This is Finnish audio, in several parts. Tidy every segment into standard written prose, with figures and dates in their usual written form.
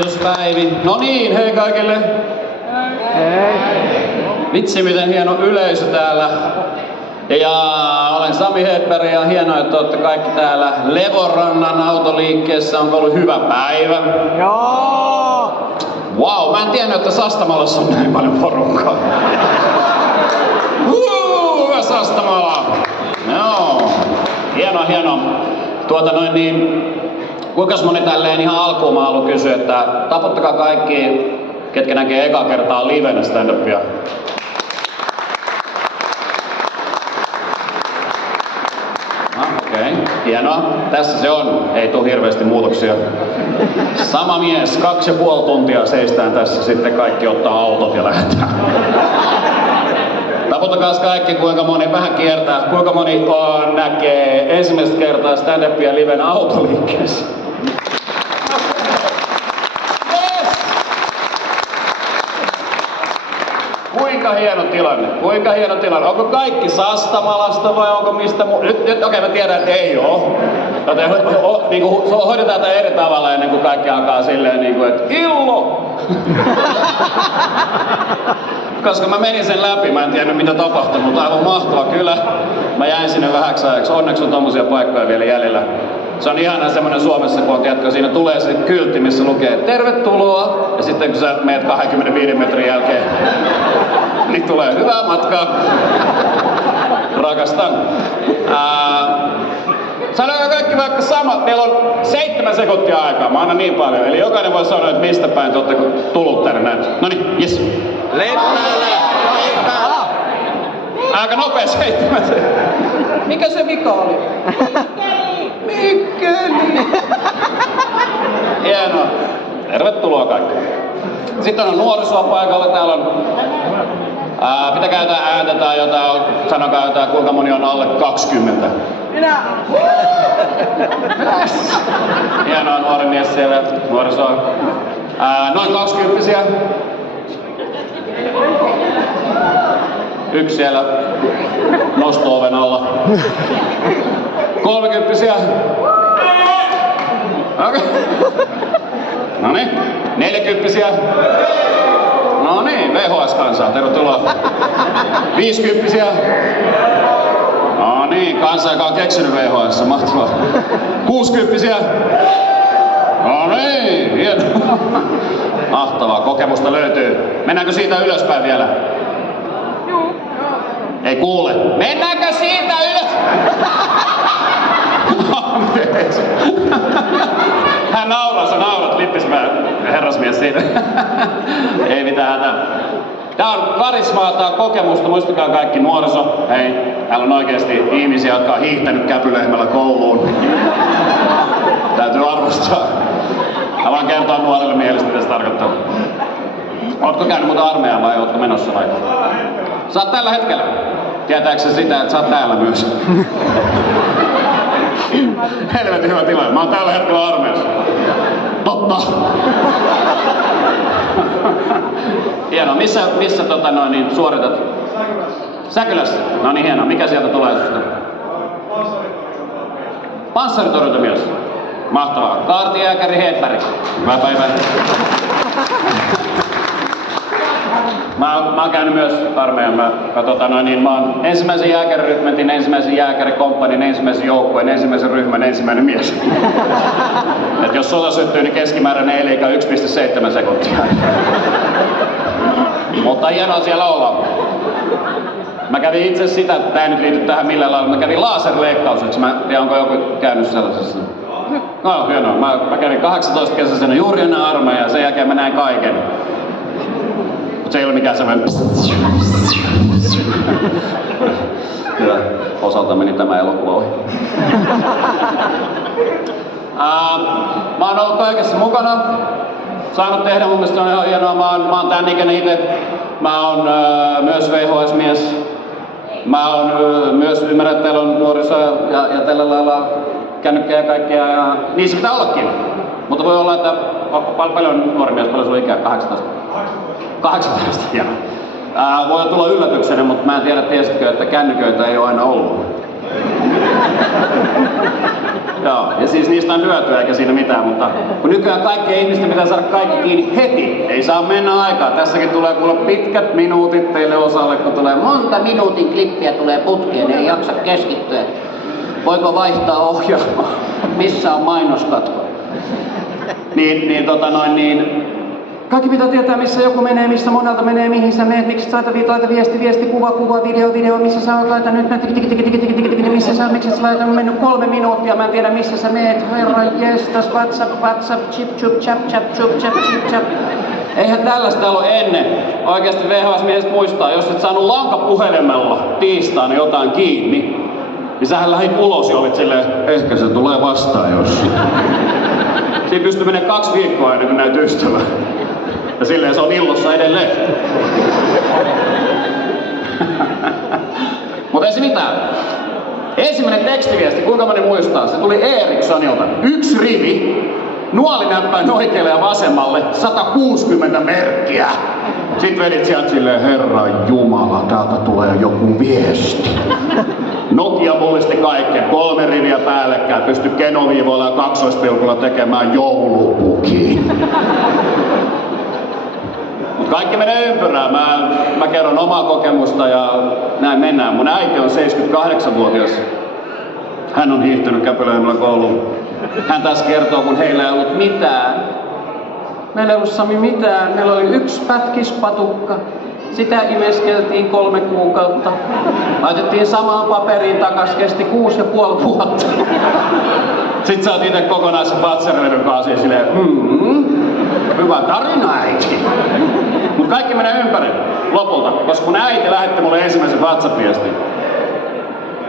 Kiitos Päivi. No niin, hei kaikille. Hei. Vitsi miten hieno yleisö täällä. Ja olen Sami Hedberg ja hienoa, että olette kaikki täällä Levorannan autoliikkeessä. Onko ollut hyvä päivä? Joo. Wow, mä en tiennyt, että Sastamalassa on näin paljon porukkaa. Hyvä Sastamala! Joo, hienoa. Kuinka moni tälleen ihan alkuun mä haluan kysyä, että taputtakaa kaikki, ketkä näkee eka kertaa livenä stand-upia. Okei, hienoa. Tässä se on. Ei tuu hirveästi muutoksia. Sama mies, 2,5 tuntia seistään tässä, sitten kaikki ottaa autot ja lähdetään. Taputtakaa kaikki, kuinka moni vähän kiertää, kuinka moni näkee ensimmäistä kertaa stand-upia livenä autoliikkeessä. Kuinka hieno tilanne. Onko kaikki Sastamalasta vai onko mistä nyt okei, mä tiedän, että ei oo. Joten hoidetaan tätä eri tavalla ennen kuin kaikki alkaa silleen niinku, että illo! Koska mä menin sen läpi, mä en tiennyt mitä tapahtui, mutta aivan mahtava kyllä. Mä jäin sinne vähäksi ajaksi. Onneksi on tommosia paikkoja vielä jäljellä. Se on ihana semmonen Suomessa, kun on, tiedätkö, siinä tulee se kyltti, missä lukee tervetuloa. Ja sitten kun sä meet 25 metrin jälkeen, niin tulee hyvää matkaa. Rakastan. Sanokaa kaikki vaikka samat. Meillä on 7 sekuntia aikaa. Mä annan niin paljon. Eli jokainen voi sanoa, että mistä päin te ootte tullut tänne näin. Noniin, jes. Leppäälä. Aika nopea 7 sekuntia. Mikä se vika oli? Mikkeli! Hienoa. Tervetuloa kaikki. Sitten on nuorisoa paikalla. Täällä on... pitäkää jotain ääntä tai jotain, sanokaa jotain, kuinka moni on alle 20. Minä! Hienoa nuori mies siellä, nuorisoa. Noin 20-vuotiaita. Yksi siellä nosto-oven alla. 30-vuotiaita. Okei. Noniin. 40-vuotiaita. No niin, VHS-kansaa, tervetuloa. 50-vuotiaita. No niin, kansa, joka on keksinyt VHS, mahtavaa. 60-vuotiaita. No niin, hienoa. Mahtavaa, kokemusta löytyy. Mennäänkö siitä ylöspäin vielä? Juu. Ei kuule. Mennäänkö siitä ylös? Anteeksi. Hän nauraa, sä naurat, lippismää herrasmies siitä. Ei mitään hätää. Tää on karismaa, tää on kokemusta, muistakaa kaikki nuoriso. Hei, täällä on oikeesti ihmisiä, jotka on hiihtänyt käpylehmällä kouluun. Täytyy arvostaa. Mä vaan kertoa nuorille mielestä, mitä se tarkoittaa. Ootko käynyt muuta armeijaa vai ootko menossa vai? Sä oot tällä hetkellä. Tietääkö se sitä, että sä oot täällä myös? Helvetin hyvä tilanne. Mä oon tällä hetkellä armeijassa. Totta. Hienoa. Missä suoritat? Säkylässä. No niin hienoa. Mikä sieltä tulee susta? Panssaritorjuntamies. Mahtavaa. Kaartijääkäri Hedberg. Hyvää päivää. Mä oon käynyt myös armeijan. Mä oon ensimmäisen jääkäriryhmentin, ensimmäisen jääkärikomppanin, ensimmäisen joukkueen, ensimmäisen ryhmän ensimmäinen mies. Et jos sota syttyy, niin keskimääräinen eliikä 1,7 sekuntia. Mutta hienoa siellä olla. Mä kävin itse sitä, tää ei nyt liity tähän millään lailla, mä kävin laserleikkaukseksi. Mä en tiedä, onko joku käynyt sellaisessa. No hienoa, mä kävin 18-kesäisenä juuri ennen armeijaa ja sen jälkeen mä näin kaiken. Mut se ei ole mikään semmoinen. Kyllä, osalta meni tämä elokuva ohi. Mä oon ollut kaikessa mukana. Saanut tehdä, mun mielestä on ihan hienoa. Mä oon tän ikäinen ite. Mä oon myös VHS-mies. Mä oon myös ymmärrän, että teillä on nuorisoa ja tällä lailla kännykkää ja kaikkea. Ja niissä pitää ollakin. Mutta voi olla, että paljon nuori mies, paljon sulla ikää? 18? 18, hienoa. Voi tulla yllätyksenä, mutta mä en tiedä, tiesitkö, että kännyköitä ei ole aina ollut. Joo, ja siis niistä niistä on hyötyä eikä siinä mitään, mutta kun nykyään kaikkien ihmisten pitää saada kaikki kiinni heti, ei saa mennä aikaa. Tässäkin tulee kuulla pitkät minuutit teille osalle, kun tulee monta minuutin klippiä tulee putkeen, ei jaksa keskittyä. Voiko vaihtaa ohjelmaa? Missä on mainoskatko? Niin, kaikki pitää tietää, missä joku menee, missä monelta menee, mihin sä menet, miksi sä laita viesti, kuva, video, missä sä oot, laita nyt, missä sä, miksi sä laita, on mennyt 3 minuuttia, mä en tiedä missä sä meet, herra jestas, WhatsApp, chip, chap. Eihän tällaista ollut ennen. Oikeasti VHS-miehestä muistaa, jos et saanut lankapuhelimella tiistaina jotain kiinni, niin sähän lähdit ulos ja olit silleen, ehkä se tulee vastaan jos. Siinä pystyy menemään 2 viikkoa ennen kuin näyt ystävää. Ja silleen se on illossa edelleen. Mutta ei se mitään. Ensimmäinen tekstiviesti, kuinka moni muistaa, se tuli Ericssonilta. 1 rivi, nuolinäppäin oikealle ja vasemmalle, 160 merkkiä. Sitten vedit sieltä silleen, Herran Jumala, täältä tulee joku viesti. Nokia mullisti kaiken, 3 riviä päällekkäin, pystyi kenoviivoilla ja kaksoispilkulla tekemään joulupukin. Mut kaikki menee ympyrään. Mä kerron omaa kokemusta ja näin mennään. Mun äiti on 78-vuotias. Hän on hiihtynyt käpylöimällä kouluun. Hän taas kertoo, kun heillä ei ollut mitään. Meillä ei ollut Sami mitään. Meillä oli 1 pätkispatukka. Sitä imeskeltiin 3 kuukautta. Laitettiin samaan paperiin takas, kesti 6,5 vuotta. Sitten sä oot ite kokonaisen Fatservedyn kanssa silleen, hyvä tarina äiti. Mut kaikki menee ympäri lopulta, koska kun äiti lähetti mulle ensimmäisen WhatsApp-viestin.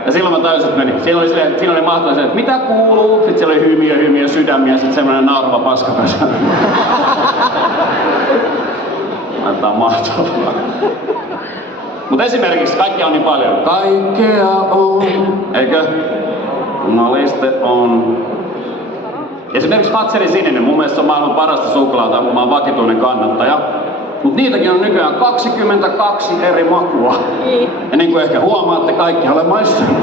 Ja silloin mä tajusin, että meni. Siinä oli mahtavaa se, että mitä kuuluu? Sitten siellä oli hymiö, sydämiä, sitten semmoinen naurava paskapesä. Tää on mahtavaa. Mutta esimerkiksi kaikkea on niin paljon. Kaikkea on, eikö? Naliste on. Esimerkiksi Fatserin sininen, mun mielestä se on maailman parasta suklaata, kun mä oon vakituinen kannattaja. Mut niitäkin on nykyään 22 eri makua. Ja niin kuin ehkä huomaatte, kaikki olen maistanut.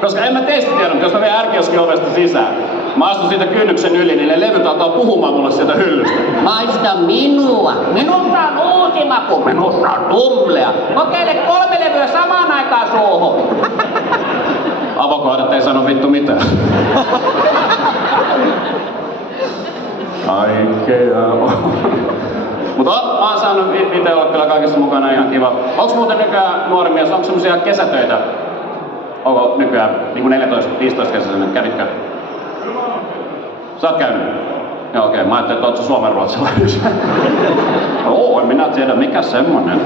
Koska en mä teistä tiedä, jos mä vien ärkioskin ovesta sisään. Mä astun siitä kynnyksen yli, niin ne levyt alkaa puhumaan mulle sieltä hyllystä. Maista minua. Minusta on uusi maku. Minusta on tumlea. Kokeile 3 levyä samaan aikaan suuhun. Avokaadot ei sano vittu mitään. Kaikkea on. Mutta mä oon saanut itse olla kyllä kaikessa mukana, ihan kiva. Onks muuten nykyään nuori mies, onko semmosia kesätöitä? Onko nykyään niinku 14-15 kesäisenä, kävitkö? Sä oot käynyt? Joo okei, mä ajattelin, että oot sä suomenruotsalainen. En minä tiedä mikä semmonen.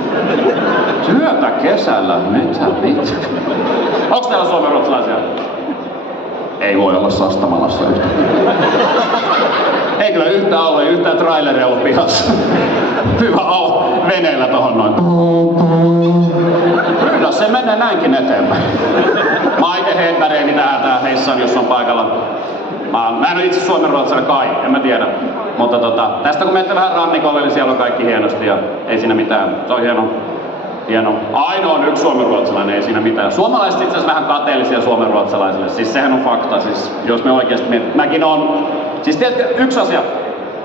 Työtä kesällä, mitä? Onks täällä suomenruotsalaisia? Ei voi olla Sastamalassa yhtään. Ei kyllä yhtään ollut, ei yhtään traileria ollut pihassa. Hyvä veneellä tohon noin. Kyllä se menee näinkin eteenpäin. Mä oon ite heetäreen, mitä hätää heissaan, jos on paikalla. Mä en oo itse suomenruotsalainen kai, en mä tiedä. Mutta tästä kun menette vähän rannikolle, niin siellä on kaikki hienosti ja ei siinä mitään. Se on hieno. Ainoa on 1 suomenruotsalainen, ei siinä mitään. Suomalaiset itse asiassa vähän kateellisia suomenruotsalaisille. Siis sehän on fakta, siis jos me oikeesti mäkin on. Siis tiedätkö, 1 asia.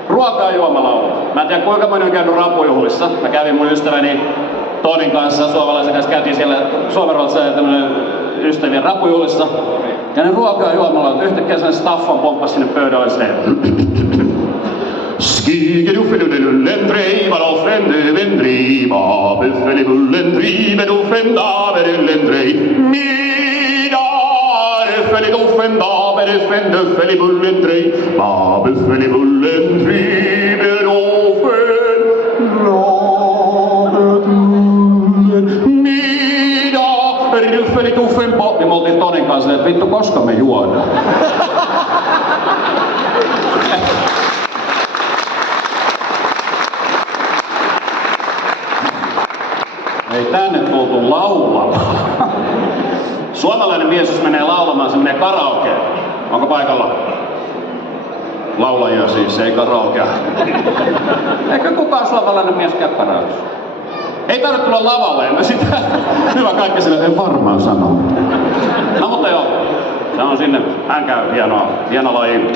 Ruoka- ja juomalaulut. Mä en tiedä kuinka moni on käynyt rapujuhlissa. Mä kävin mun ystäväni Tonin kanssa, suomalaisen kanssa käytiin siellä suomenruotsalainen ystävien rapujuhlissa. Ja ne ruoka- ja juomalaulut, yhtäkkiä sellainen staffan pomppasi sinne pöydälle silleen. Skigeluffelullen dreivar och frände driva Buffelibullen driver och frändaverullen drej Midar Uffeliguffen daver Duffelibullen drej Buffelibullen driver och frändaverullen Midar Uffeliguffen pop. Ja me oltiin Tonin kanssa, että vittu koska me juodaan. Ei tänne tultu laulamaan. Suomalainen mies, jos menee laulamaan, se menee karaokeen. Onko paikalla? Laulajia siis, ei karaokea. Eikö kukaan suomalainen mies käy karaokeessa? Ei tarvitse tulla lavalle, en mä sitä. Hyvä kaikki sille, en varmaan sano. No mutta joo, on sinne, hän käy hieno laji.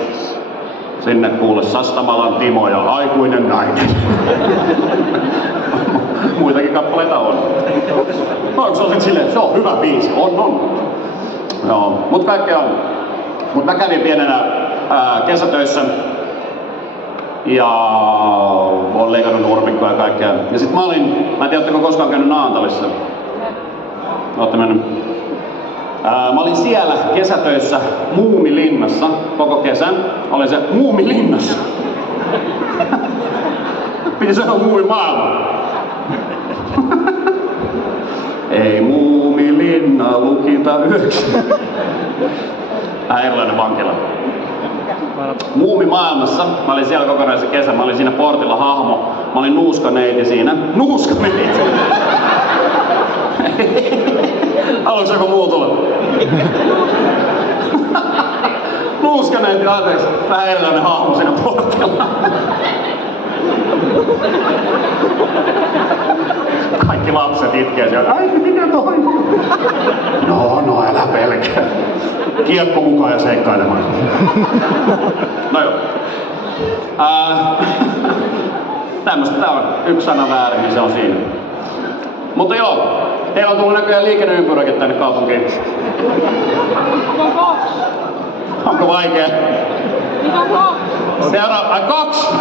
Sinne kuule Sastamalan Timo ja Aikuinen nainen. Muitakin kappaleita on. Onko se sitten silleen, se on hyvä biisi? On. Joo, mut kaikkea on. Mut mä kävin pienenä kesätöissä. Ja oon leikannut nurmikkoa ja kaikkea. Ja sit mä en tiedä, ootteko koskaan käynyt Naantalissa? Ootte mennyt? Mä olin siellä kesätöissä Muumilinnassa koko kesän. Olin se Muumilinnassa. Piti sanoa Muumimaailma. Ei Muumilinna lukita yöksi. Erilainen vankila. Muumimaailmassa. Mä olin siellä kokonaisen kesän. Mä olin siinä portilla hahmo. Mä olin nuuskaneiti siinä. Nuuskaneiti! Haluatko joku muu tulla? Nuuskaneiti, anteeksi. Vähän erilainen hahmo siinä portilla. Kaikki lapset itkee siellä. Äiti, mikä toi? No, älä pelkää. Kiekko mukaan ja seikkailemaan. No joo. Tämmöstä tää on. Yksi sana väärin, niin se on siinä. Mutta joo, teillä on tullut näköjään liikenneympyrökin tänne kaupunkiin. Onko vaikea? Ai 2?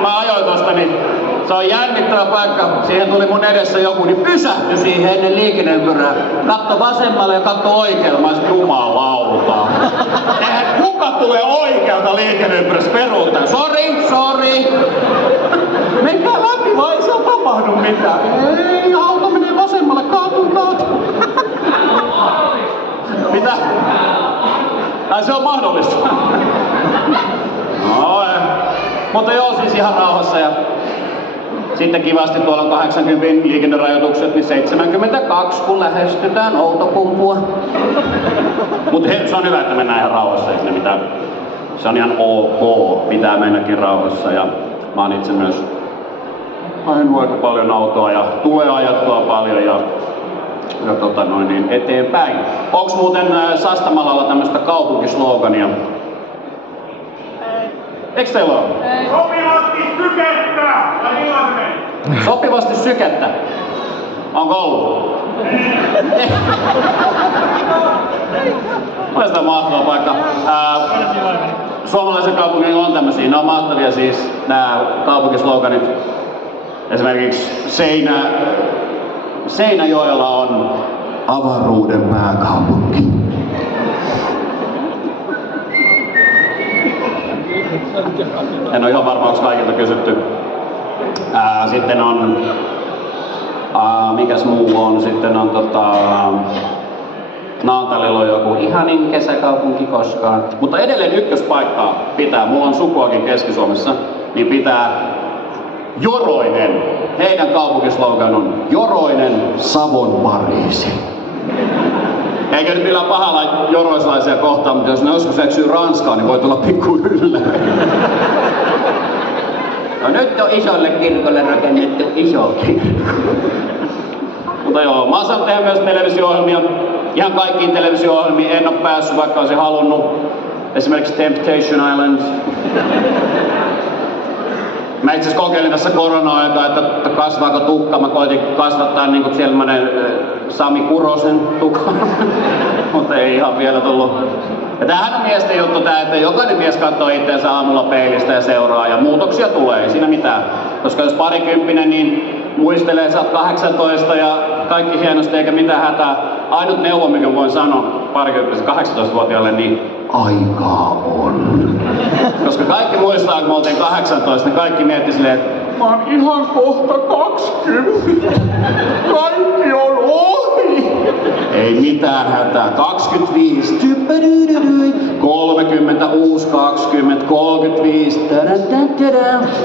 Mä ajoin tosta, niin se on jännittävä paikka. Siihen tuli mun edessä joku, niin pysähtyi siihen ennen liikenneympyrää. Katso vasemmalle ja katso oikealle. Mä olisin jumalauta. Eihän kuka tulee oikealta liikenneympyrässä peruuttaa. Sori. Menkää läpi vai ei se ole tapahdu mitään. Ei, auto menee vasemmalle. Kaatu. Mitä? Ai se on mahdollista. No ei. Mutta joo, siis ihan rauhassa ja sitten kivasti tuolla on 80 liikennerajoitukset, niin 72 kun lähestytään Outokumpua. Mutta se on hyvä, että mennään ihan rauhassa, ei siinä mitään. Se on ihan ok, pitää mennäkin rauhassa ja mä oon itse myös ajanut aika paljon autoa ja tulee ajettua paljon ja niin eteenpäin. Onks muuten Sastamalalla tämmöstä kaupunkislogania? Eiks teillä ole? Sopivasti sykettä! Vai millainen meni? Sopivasti sykettä. Onko ollut? Oli sitä mahtava paikka. Suomalaisen kaupungin on tämmösiä, ne on mahtavia siis nää kaupunkisloganit. Esimerkiksi Seinäjoella on avaruuden pääkaupunki. En ole ihan varma, onko kaikilta kysytty. Sitten on, mikäs muu on, sitten on Naantalilla on joku ihanin kesäkaupunki koskaan. Mutta edelleen ykköspaikkaa pitää, mulla on sukuakin Keski-Suomessa, niin pitää Joroinen. Heidän kaupunkislogan on Joroinen Savon Pariisi. Eikä nyt millään pahalla joroislaisia kohtaan, mutta jos ne joskus eksyy Ranskaan, niin voi tulla pikku ylläri. No nyt on isolle kirkolle rakennettu iso kirkko. Mutta joo, mä oon saanut tehdä myös televisio-ohjelmia. Ihan kaikkiin televisio-ohjelmiin en oo päässyt, vaikka olisin halunnut. Esimerkiksi Temptation Island. Mä itse asiassa kokeilin tässä korona-aikaa, että kasvaako tukka. Mä koitin kasvattaa niinku sellainen Sami Kurosen tukka. Mutta ei ihan vielä tullut. Ja tämähän on miesten juttu tää, että jokainen mies katsoo itseensä aamulla peilistä ja seuraa. Ja muutoksia tulee, ei siinä mitään. Koska jos parikymppinen, niin muistelee, sä oot 18 ja kaikki hienosti eikä mitään hätää. Ainut neuvo, mikä voin sanoa parikymppisen 18-vuotiaalle, niin aikaa on. Koska kaikki muistaa, kun me oltiin 18, niin kaikki mietti silleen, että mä oon ihan kohta 20. Kaikki on ohi. Ei mitään hätää. 25, 30, uusi 20, 35,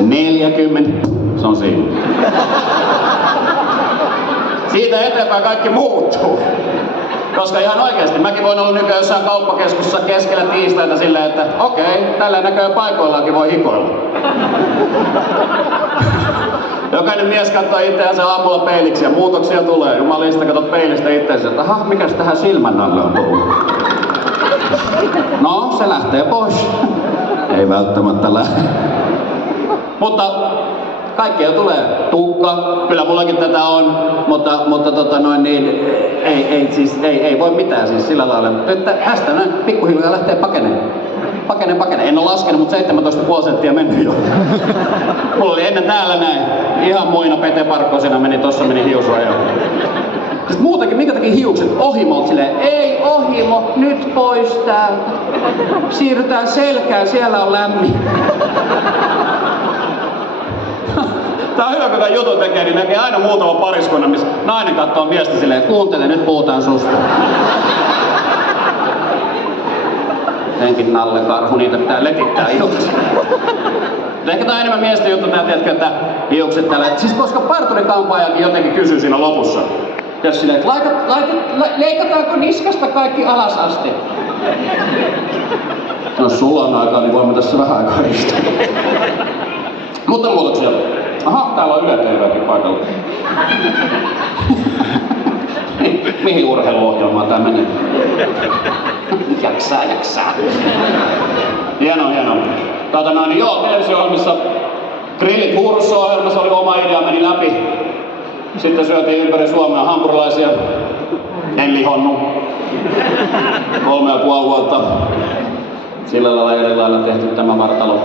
40. Se on siinä. Siitä eteenpäin kaikki muuttuu. Koska ihan oikeesti, mäkin voin olla nykyään jossain kauppakeskussa keskellä tiistaita silleen, että okei, tällä näköjään paikoillakin voi hikoilla. Jokainen mies katsoo itseänsä aamulla peiliksi ja muutoksia tulee. Jumalista, katsot peilistä itseänsä, että aha, mikäs tähän silmän alle on tullut? No, se lähtee pois. Ei välttämättä lähde. Mutta kaikkea tulee. Tukka, kyllä mullakin tätä on, mutta ei voi mitään siis sillä lailla. Että tästä näin pikkuhiljaa lähtee pakeneen. Pakene. En ole laskenut, mutta 17,5 senttiä mennyt jo. Mulla oli ennen täällä näin. Ihan muina Pete Parkkosena meni hiusraja. Sitten muutenkin, minkä takia hiukset ohimolt silleen, ei ohimo, nyt pois täältä. Siirrytään selkään, siellä on lämmin. Tää on hyvä, kun tän jutun tekee, niin näkee aina muutaman pariskunnan, missä nainen katsoo miestä silleen, kuuntele, nyt puhutaan susta. Enkin Nalle Karhu, niitä pitää letittää hiukset. Ehkä tää on enemmän miesten juttu, tää tiedätkö, että hiukset täällä. Siis koska parturikampaajakin jotenkin kysyy siinä lopussa. Jos silleen, että leikataanko niskasta kaikki alas asti? No sulla on aikaa, niin voimme tässä vähän aikaa istua. Mutta muutoksia. Aha, täällä on Yle-TV:kin paikalla. Mihin urheiluohjelmaan tää menee? Jaksaa. Hienoa. Niin joo, televisio-ohjelmissa Grillit Huurussa-ohjelmassa oli oma idea, meni läpi. Sitten syötiin ympäri Suomea hampurilaisia. En lihonnut. 3,5 vuotta. Sillä lailla eri lailla tehty tämä vartalo.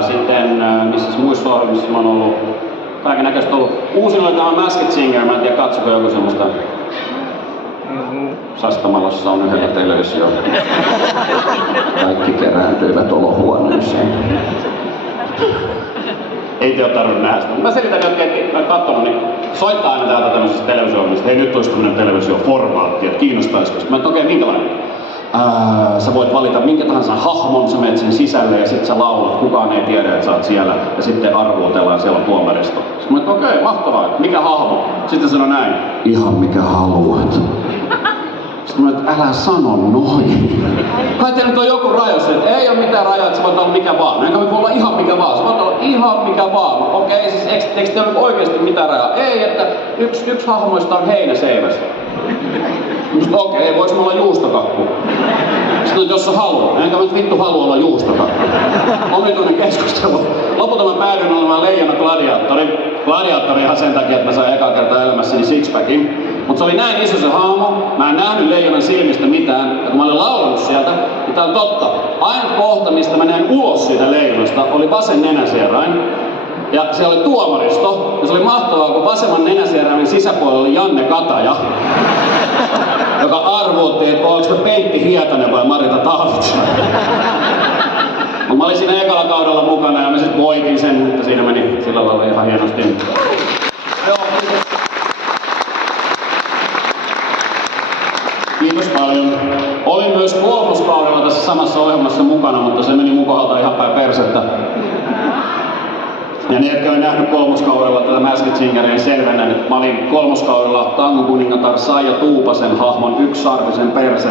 Sitten missä muissa ohjelmissa on ollut kaikennäköistä ollut. Uusin oli tämä Masked Singer, mä en tiedä katsoko joku semmoista. Sastamalassa on yhdellä televisio. Kaikki kerääntyivät olohuoneeseen. Ei te oo tarvinnut nähdä sitä. Mä selitän, että mä katsonut, niin soittaa aina täältä tämmöisestä televisio-ohjelmista. Hei, nyt olisi tämmönen televisioformaatti, että kiinnostaisiko. Mä okei, minkälainen? Sä voit valita minkä tahansa hahmon, sä menet sen sisälle ja sit sä laulat, kukaan ei tiedä, että sä oot siellä ja sitten arvuutellaan, siellä on tuomaristo. Sitten mä okei, mahtavaa, mikä hahmo? Sitten sano näin, ihan mikä haluat. Sitten mä että älä sano noin. Kai teillä nyt on joku rajoissa, että ei ole mitään rajoja, että sä voit olla mikä vaan. Enkä voi olla ihan mikä vaan, sä voit olla ihan mikä vaan. Okei, siis eikö teillä ole oikeesti mitään rajaa? Ei, että yksi hahmoista on heinäseivästä. Sitten okei, vois mä olla juustokakku. Sitten jos sä haluat, enkä mä nyt vittu halua olla juustokakku. Omituinen keskustelu. Lopulta mä päädyin olemaan leijona gladiaattori. Gladiaattori ihan sen takia, että mä sain eka kertaa elämässäni sixpackin. Mutta se oli näin iso se hahmo, mä en nähnyt leijonan silmistä mitään. Ja kun mä olin laulanut sieltä, niin tää on totta. Ainut kohta, mistä mä näin ulos siitä leijonasta, oli vasen nenäsierain. Ja se oli tuomaristo, ja se oli mahtavaa, kun vasemman nenäsieraimen sisäpuolella oli Janne Kataja, joka arvuutti, että onko se Pentti Hietanen vai Marita Taavitsainen. Mä olin siinä ekalla kaudella mukana ja mä sit voitin sen, että siinä meni sillä lailla ihan hienosti. Joo, kiitos paljon. Olin myös kolmoskaudella tässä samassa ohjelmassa mukana, mutta se meni mun kohdalta ihan päin persettä. Ja ne, jotka on nähnyt kolmoskaudella tätä Masked Singeria, niin selvennän, että mä olin kolmoskaudella Tangon kuningatar Saija Tuupasen hahmon yksisarvisen perse.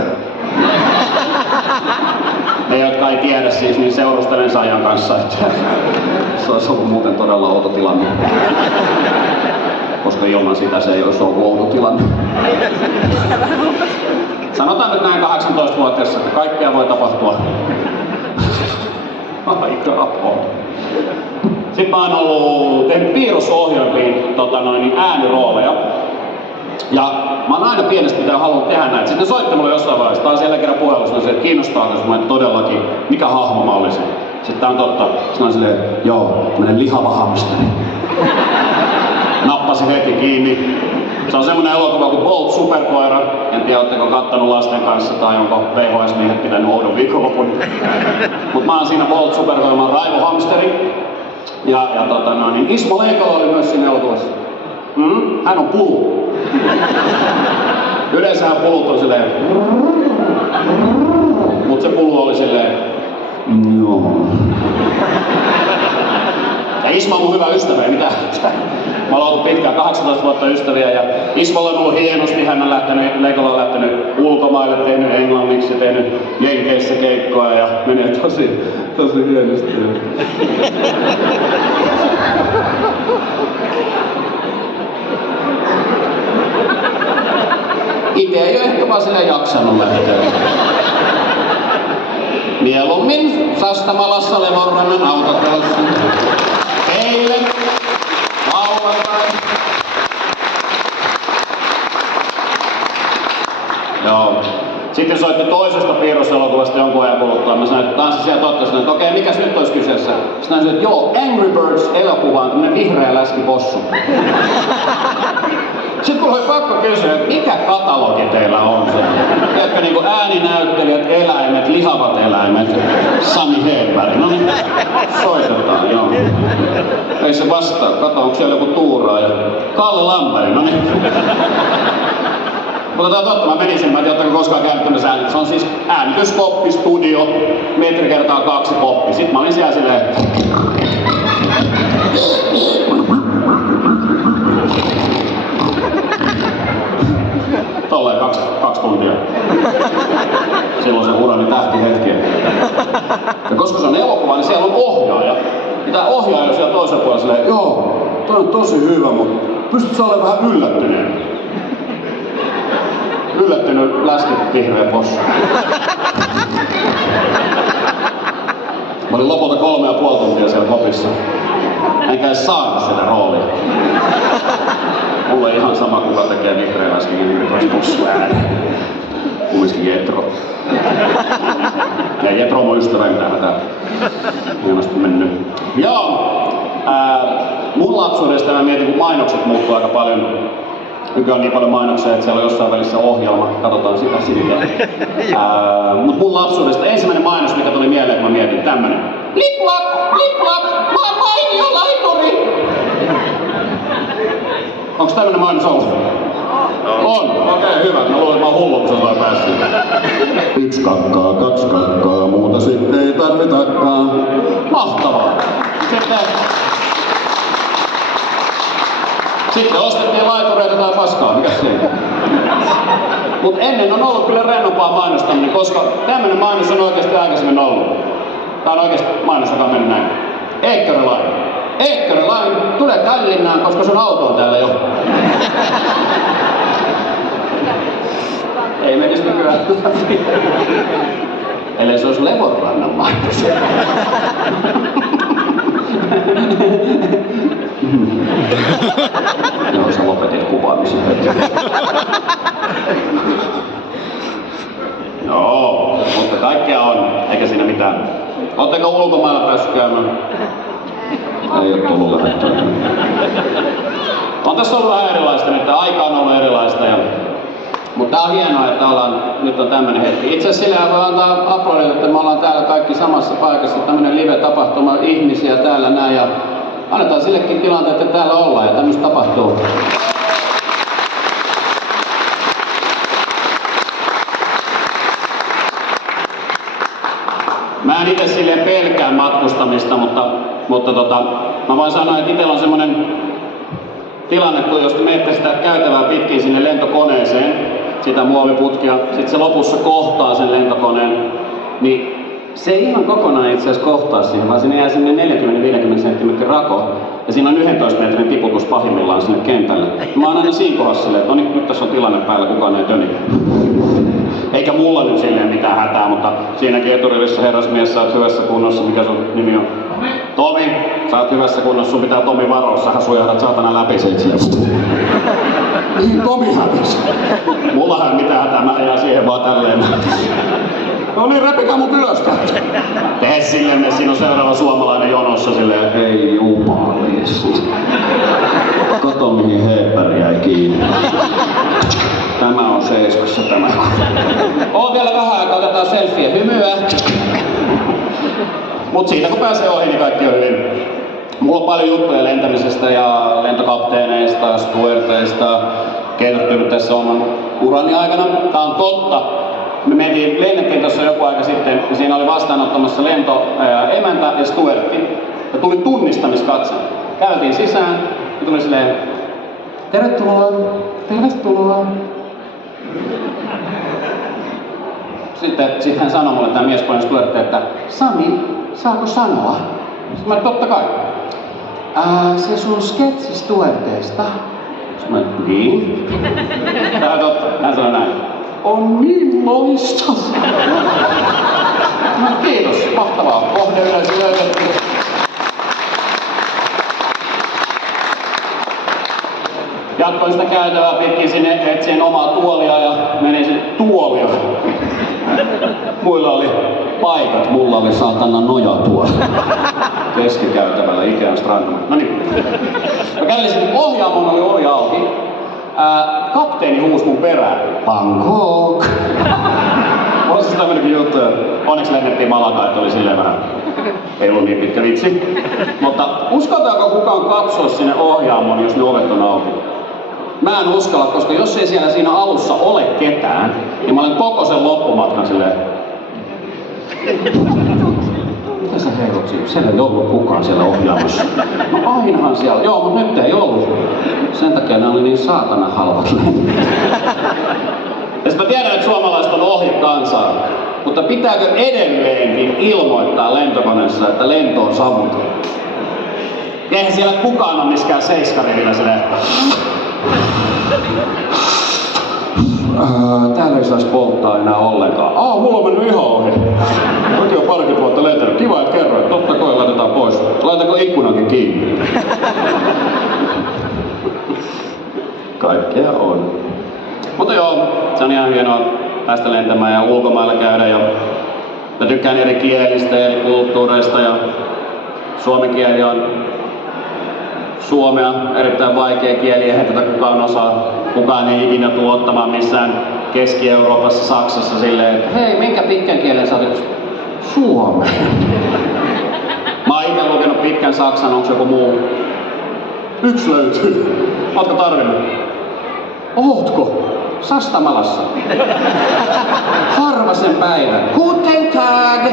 Ne, jotka ei tiedä siis, niin seurustelen Saijan kanssa, että se olisi ollut muuten todella outo tilanne. Koska ilman sitä se ei olisi ollut outo tilanne. Sanotaan nyt näin 18-vuotiaassa, että kaikkea voi tapahtua. Aika apua. Sitten mä oon tehnyt piirrosohjelmiin äänirooleja. Ja mä oon aina pienestä pitää halunnut tehdä näitä. Sitten soitti mulle jossain vaiheessa, taas jälleen kerran puhelussa, että kiinnostaako, jos mä todellakin, mikä hahmo mä olisin. Sitten tää on totta. Sitten mä silleen, joo, tämmönen lihava hamsteri. Nappasi heti kiinni. Se on semmonen elokuva kuin Bolt Superkoira. En tiedä, ootteko kattonut lasten kanssa tai onko VHS-miehet pitänyt oudon viikonlopun. Mut mä oon siinä Bolt Superkoira, mä oon Raivo Hamsteri. Ja Ismo Leikola oli myös siinä elokuvassa. Hän on pulu. Yleensähän pulut on silleen... Mut se pulu oli silleen... Joo. Ja Ismo on mun hyvä ystävä, ei mitään. Mä oon ollut pitkään 18 vuotta ystäviä ja Ismolla on ollut hienosti. Hän on Leikola on lähtenyt ulkomaille, tehnyt englanniksi ja tehnyt Jenkeissä keikkoa ja menee tosi hienosti. Itse ei ole ehkä vaan silleen jaksanut lähteä. Mieluummin Sastamalassa Lemonrannan autoteossa. Teille lauantai. Joo. Sitten soitti toisesta piirroselokuvasta jonkun ajan kuluttua. Mä sanoin, että tanssisia totta. Sanoin, että okei, mikäs nyt olisi kyseessä? Sitten hän sanoi, että joo, Angry Birds-elokuva on tämmönen vihreä läskipossu. Sitten mulla oli pakko kysyä, että mikä katalogi teillä on se? Tiedätkö niinku ääninäyttelijät, eläimet, lihavat eläimet, Sami Hedberg. No niin, soitetaan, joo. Ei se vastaa, kato onko siellä joku tuuraaja. Kalle Lamperi, no niin. Mutta tää on totta, mä menin sinne, mä en tiedä, ottako koskaan käynyt tämmöisen äänet. Se on siis äänityskoppi, studio, metri kertaa 2 koppi. Sitten mä olin siellä silleen... Tolleen 2 tuntia. Silloin se urani tähtihetki. Ja koska se on elokuva, niin siellä on ohjaaja. Ja tää ohjaaja siellä toisella puolella silleen, joo, toi on tosi hyvä, mutta pystytkö sä olemaan vähän yllättynyt? Yllättynyt läskit vihreä possu. Mä olin lopulta 3,5 tuntia siellä kopissa. Enkä edes saanut sitä roolia. Mulla ei ihan sama kuka tekee vihreä läskin vihreä possu ääni. Kumminkin Jetro. Ja Jetro on mun ystävä, mitä hätää. Hienosti mennyt. Joo. Mun lapsuudesta mä mietin, kun mainokset muuttuu aika paljon. Nykyään on niin paljon mainoksia, että siellä on jossain välissä ohjelma. Katsotaan sitä sitten. Mut mun lapsuudesta ensimmäinen mainos, mikä tuli mieleen, kun mä mietin tämmönen. Liplap, liplap, mä oon mainio laituri! Onks tämmönen mainos ollut? On? Okei, hyvä. Mä luulen, että mä oon hullu, kun se toi päässä. 1 kakkaa, 2 kakkaa, muuta sitten ei tarvitakaan. Mahtavaa! Sitten ostettiin laitureita tai paskaa, mikäs siinä? Mut ennen on ollut kyllä rennompaa mainostaminen, koska tämmönen mainos on oikeesti aikaisemmin ollut. Tää on oikeesti mainos, joka on mennyt näin. Eekkörilain. Eekkörilain, tule Tallinnaan, koska sun auto on täällä jo. Ei menisi nykyään. Ellei se olisi Lemonrannan mainos. Joo, sä lopetit kuvaamisen. Joo, mutta kaikkea on, eikä siinä mitään. Ootteko ulkomailla päässyt käymään? Ei oo tullut lähettyä. On tässä ollut vähän erilaista, nyt aika on ollut erilaista. Mutta tää on hienoa, että nyt on tämmönen hetki. Itse asiassa sillä voi antaa aplodit, että me ollaan täällä kaikki samassa paikassa. Tämmönen live-tapahtuma, ihmisiä täällä näin. Ja annetaan sillekin tilanteet, että täällä ollaan ja tämmöistä tapahtuu. Mä en itse silleen pelkää matkustamista, mutta mä voin sanoa, että itsellä on semmonen tilanne, jos te menette sitä käytävää pitkin sinne lentokoneeseen, sitä muoviputkia, sit se lopussa kohtaa sen lentokoneen, niin se ei ihan kokonaan itse asiassa kohtaa siihen, vaan sinne jää sinne 40-50 senttimetrin rako, ja siinä on 11 metrin tiputus pahimmillaan sinne kentälle. Mä oon aina siinä kohdassa silleen, että no niin, nyt tässä on tilanne päällä, kukaan ei töni. Eikä mulla nyt silleen mitään hätää, mutta siinäkin eturivissä herrasmies, sä oot hyvässä kunnossa, mikä sun nimi on? Tomi, sä oot hyvässä kunnossa, sun pitää Tomi varoa, sähän sujahdat saatana läpi siitä silleen. Niin Tomi hävisi. Mullahan ei mitään hätää, mä jää siihen vaan tälleen. No niin, repikää mut ylös täältä. Tee silleen, siinä on seuraava suomalainen jonossa silleen, ei jumalista. Kato mihin Hedberg jäi kiinni. Tämä on seiskassa tämä. Oon vielä vähän aikaa, otetaan selfie hymyä. Mut siitä kun pääsee ohi, niin kaikki on hyvin. Mulla on paljon juttuja lentämisestä ja lentokapteeneista ja stuerteista kertynyt tässä oman urani aikana. Tää on totta. Me lennettiin tuossa joku aika sitten ja siinä oli vastaanottamassa lentoemäntä ja stuertti. Ja tuli tunnistamiskatse. Käytiin sisään ja tuli silleen, tervetuloa, tervetuloa. Sitten hän sanoi mulle, tämä miespuolinen stuertti, että Sami, saako sanoa? Sitten mä totta kai. Se sun sketsi stuerteista. Sitten mä niin. Tää on totta. Hän sanoi näin. On niin loistavaa. No, kiitos, mahtavaa. Kohdeyleisö löydetty. Jatkoin sitä käytävää pitkin sinne, etsin omaa tuolia ja menin sinne tuolia. Muilla oli paikat, mulla oli saatana nojatuoli. Keskikäytävällä Ikean Strandman. No niin. Mä kävelin sitten Ohjaamon, oli ovi auki. Kapteeni huusi mun perään. Bangkok! On siis tämmönenkin juttu. Onneksi lennettiin Malagaan, että oli silleen vähän. Ei ollut niin pitkä vitsi. Mutta uskaltaako kukaan katsoa sinne Ohjaamon, jos ne ovet on auki? Mä en uskalla, koska jos ei siellä siinä alussa ole ketään, niin mä olen koko sen loppumatkan silleen. Mitä sä heilut siinä? Siellä ei ollut kukaan siellä Ohjaamossa. No ainahan siellä. Joo, mutta nyt ei ollut. Sen takia ne oli niin saatana halvat lennot. Ja mä tiedän, että suomalaiset on ohjekansaa. Mutta pitääkö edelleenkin ilmoittaa lentokoneessa, että lento on savuton? Eihän siellä kukaan ole miskään seiskarivillä silleen. Täällä ei saisi polttaa enää ollenkaan. Mulla on mennyt ihan ohi. Mäkin on parikin vuotta lentänyt. Kiva, että kerroit. Totta kai laitetaan pois. Laitako ikkunankin kiinni? Kaikkea on. Mutta joo, se on ihan hienoa päästä lentämään ja ulkomailla käydä. Ja mä tykkään eri kielistä ja eri kulttuureista. Ja suomen kieli on suomea, erittäin vaikea kieli, eihän tätä kukaan osaa. Kukaan ei ikinä tule ottamaan missään Keski-Euroopassa, Saksassa silleen, että hei, minkä pitkän kielen sä otit? Suomea. Mä oon itse lukenut pitkän saksan, onko joku muu? Yksi löytyy. Ootko tarvinnut? Ootko? Sastamalassa. Harvasen päivä. Guten Tag!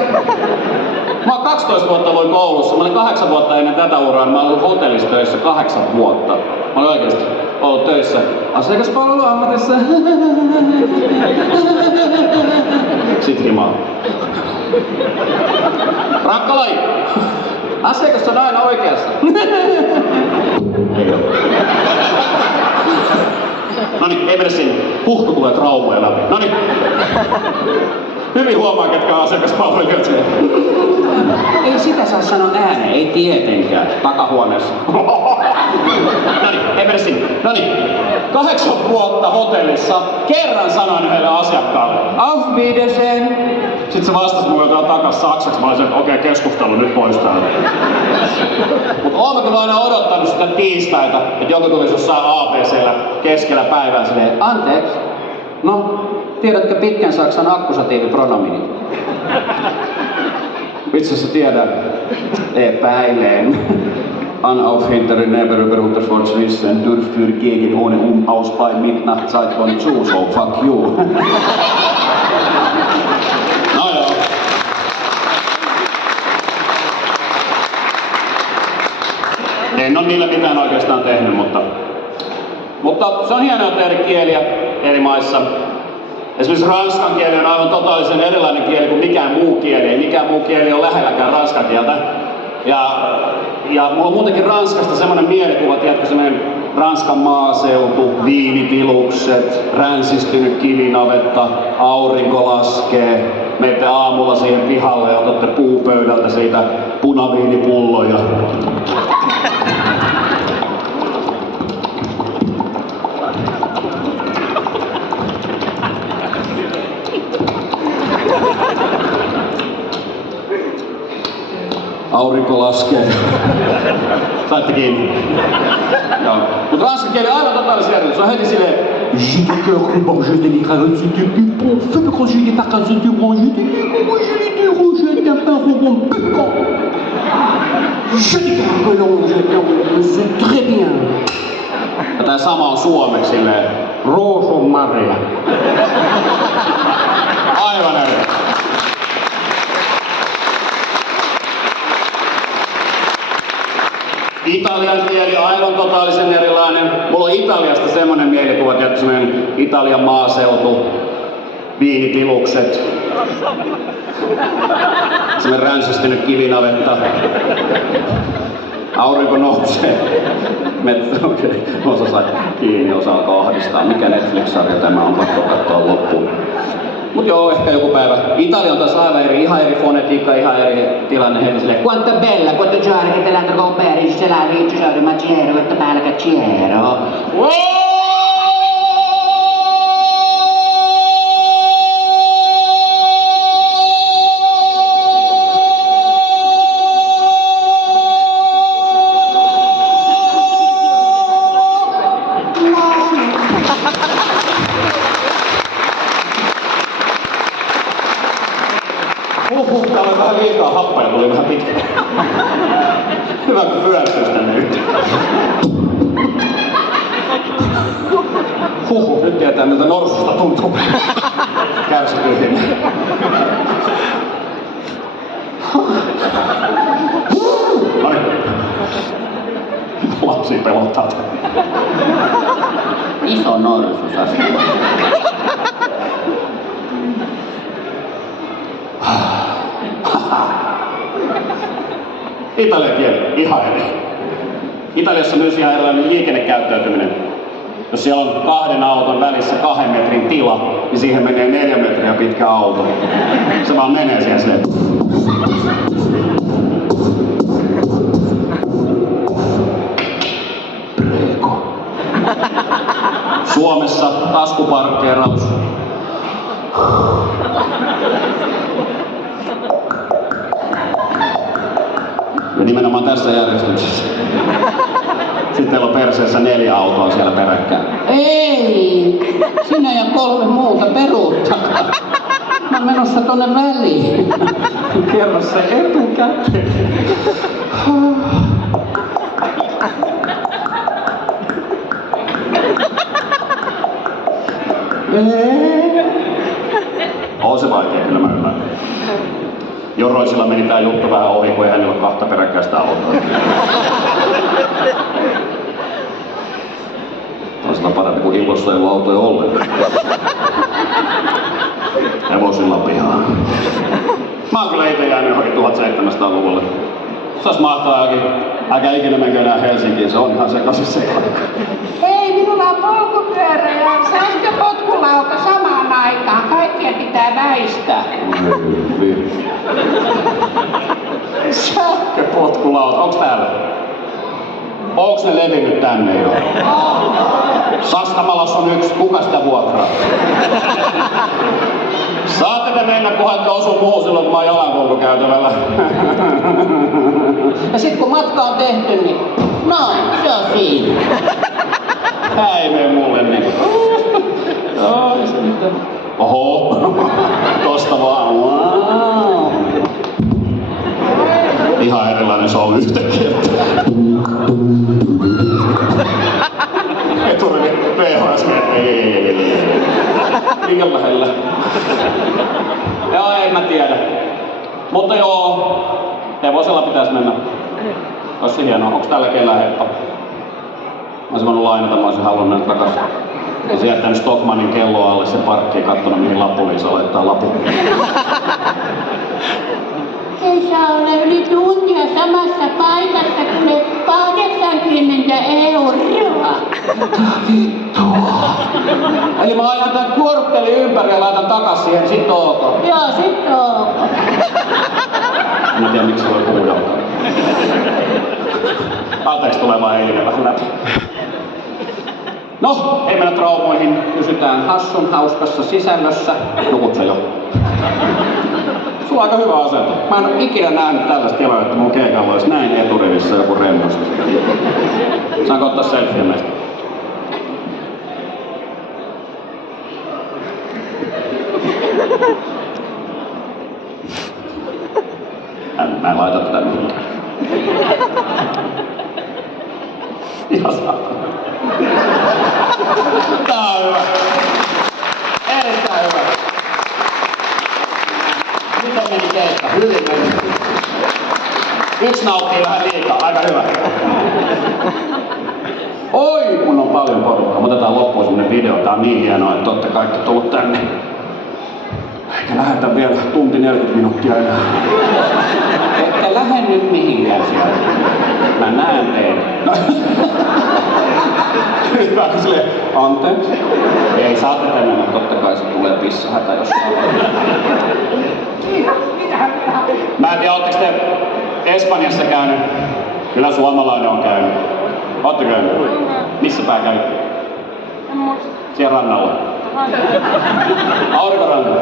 Mä oon 12 vuotta ollut koulussa. Mä olin 8 vuotta ennen tätä uraa, niin mä olin hotellissa töissä 8 vuotta. Mä olin oikeesti ollut töissä asiakaspalveluammatissa. Sit himaa. Rankka laji. Asiakas on aina oikeassa. Ei oo. Noniin, ei mene sinne. Puhku tulee traumoja läpi. Noniin. Hyvin huomaa, ketkä on asiakaspalvelijat siellä. Ei sitä saa sanoa ääneen, ei tietenkään. Takahuoneessa. Noniin, ei mene sinne. Noniin. 8 vuotta hotellissa. Kerran sanoin yhdelle asiakkaalle. Auf Wiedersehen. Sitten se vastasi mulle jotain takas saksaksi. Mä olisin, että okei, keskustelu nyt pois täältä. Mut oon mä kyllä aina odottanut sitä tiistaita, että joku tulisi jossain ABC:llä keskellä päivää silleen, anteeksi. No, tiedätkö pitkän saksan akkusatiivipronominit? Itse asiassa tiedän. Epäilen. Unaufhinterte Nebenüberunter von Schwissen durchführ gegen ohne aus bei Mitternachtszeit von zu, so fuck you. No joo. En ole niillä mitään oikeastaan tehnyt, mutta se on hienoa, että eri kieliä eri maissa. Esimerkiksi ranskan kieli on aivan totaalisen erilainen kieli kuin mikään muu kieli. Ei mikään muu kieli ole lähelläkään ranskan kieltä. Ja mulla on muutenkin Ranskasta semmoinen mielikuva, tiedätkö, semmoinen Ranskan maaseutu, viinitilukset, ränsistynyt kivinavetta, aurinko laskee. Menette aamulla siihen pihalle ja otatte puupöydältä siitä punaviinipulloja. Aurinko laskee. Saitte kiinni. Joo. Mut ranskan kieli aivan totaalisen eri. Se on heti silleen j'ai des cœurs ébranchés de l'Irlande, c'était plus profond quand j'ai des parcs de rouge, j'ai des rouges, j'ai des pains ronds, piquant. J'ai des carmelons, c'est très bien. Ja tää sama on suomeksi silleen Roosun Maria. Aivan eri. Italian kieli aivan totaalisen erilainen. Mulla on Italiasta semmonen mielikuva, että semmonen Italian maaseutu, viinitilukset, semmonen ränsistynyt kivinavetta. Aurinko nousee. Osa sai kiinni, osa alkaa ahdistaa. Mikä Netflix-sarja tämä on, pakko katsoa loppuun. Mut joo, ehkä joku päivä. Italia on taas aivan eri, ihan eri fonetiikka, ihan eri tilanne. Heti silleen, quanto bella, quanto giorni che te l'hanno compere, se la ricciosa di macero, quanto bella cacciero. Täällä on vähän liikaa happea, tuli vähän pitkä. Hyvä kun pyörtyis tänne yhteen. Nyt tietää miltä norsusta tuntuu. Kärsikyhinen. Noniin. Lapsia pelottaa. Iso norsu sastuu. Italian kieli, ihan eri. Italiassa myös ihan erilainen liikennekäyttäytyminen. Jos siellä on 2 auton välissä 2 metrin tila, niin siihen menee 4 metriä pitkä auto. Se vaan menee siihen silleen. Prego. Suomessa taskuparkkeeraus. Ja nimenomaan tässä järjestyksessä. Sitten teillä on perseessä 4 autoa siellä peräkkäin. Ei! Sinä ja 3 muuta peruuttakaa. Mä oon menossa tonne väliin. Kerro se etukäteen. On se vaikea, kyllä mä ymmärrän. Joroisilla meni tää juttu vähän ohi, kun ei hänellä ole 2 peräkkäistä autoa. Toisella parempi kuin Ilossa ei ollut autoja ollenkaan. Hevosilla pihaan. Mä oon kyllä ite jäänyt johonkin 1700-luvulle. Se olisi mahtavaakin. Älkää ikinä menkö enää Helsinkiin, se on ihan sekaisin se aika. Ei, minulla on polkupyörä ja sähköpotkulauta samaan aikaan. Kaikkia pitää väistää. Sähköpotkulauta, onks täällä? Onks ne levinnyt tänne jo? Sastamalassa on 1, kuka sitä vuokraa? Saatte te mennä, kunhan ette osu muuhun silloin, kun mä oon jalankulkukäytävällä. Ja sit kun matka on tehty, niin noin, se on siinä. Tää ei mene mulle niinku. Joo, ei se mitään. Oho, tosta vaan. Wow. Ihan erilainen show yhtäkkiä. Eturivi VHS minkä lähellä? Joo, en mä tiedä. Mutta joo, hevosella pitäis mennä. Ois se hienoa. Onks täällä kellään heppa? Mä oisin voinut lainata, mä oisin halunnut mennä takas. Oisin jättänyt Stockmannin kello alle se parkkiin, kattonut mihin Lappu-Liisa laittaa lapun. Ei saa olla yli tuntia samassa paikassa, kun ne 80 €. Vittua. Eli mä ajan tän kuoruttelin ympäri ja laitan takas siihen, sit on ok. Joo, sit on ok. En tiedä miksi se voi kuudelkaan. Anteeksi, tulee vaan eilinen vähän läpi. No, ei mennä traumoihin. Pysytään hassun hauskassa sisällössä. Nukut se jo. Sulla on aika hyvä asento. Mä en oo ikinä nähnyt tällaista tilaa, että mun keikalla olisi näin eturivissä joku rennosti. Saanko ottaa selfie meistä? Mä en laita tätä mihinkään. Ihan saa. Tää on hyvä. Erittäin hyvä. Miten meni keikka? Hyvin meni. Yksi nauttii vähän liikaa. Aika hyvä. Oi, kun on paljon porukkaa. Me otetaan loppuun semmonen video. Tää on niin hienoa, että olette kaikki tullut tänne. Ehkä lähdetään vielä tunti 40 minuuttia enää. Ette lähde nyt mihinkään siellä. Mä näen teidän. No. Hyvä, kun silleen, anteeksi. Ei saatte tänne, mutta totta kai se tulee pissahätä jossain. Mä en tiedä, ootteko te Espanjassa käynyt? Kyllä suomalainen on käynyt. Ootte käynyt? Missä pää käytte? Siellä rannalla. Aurinkorannalla.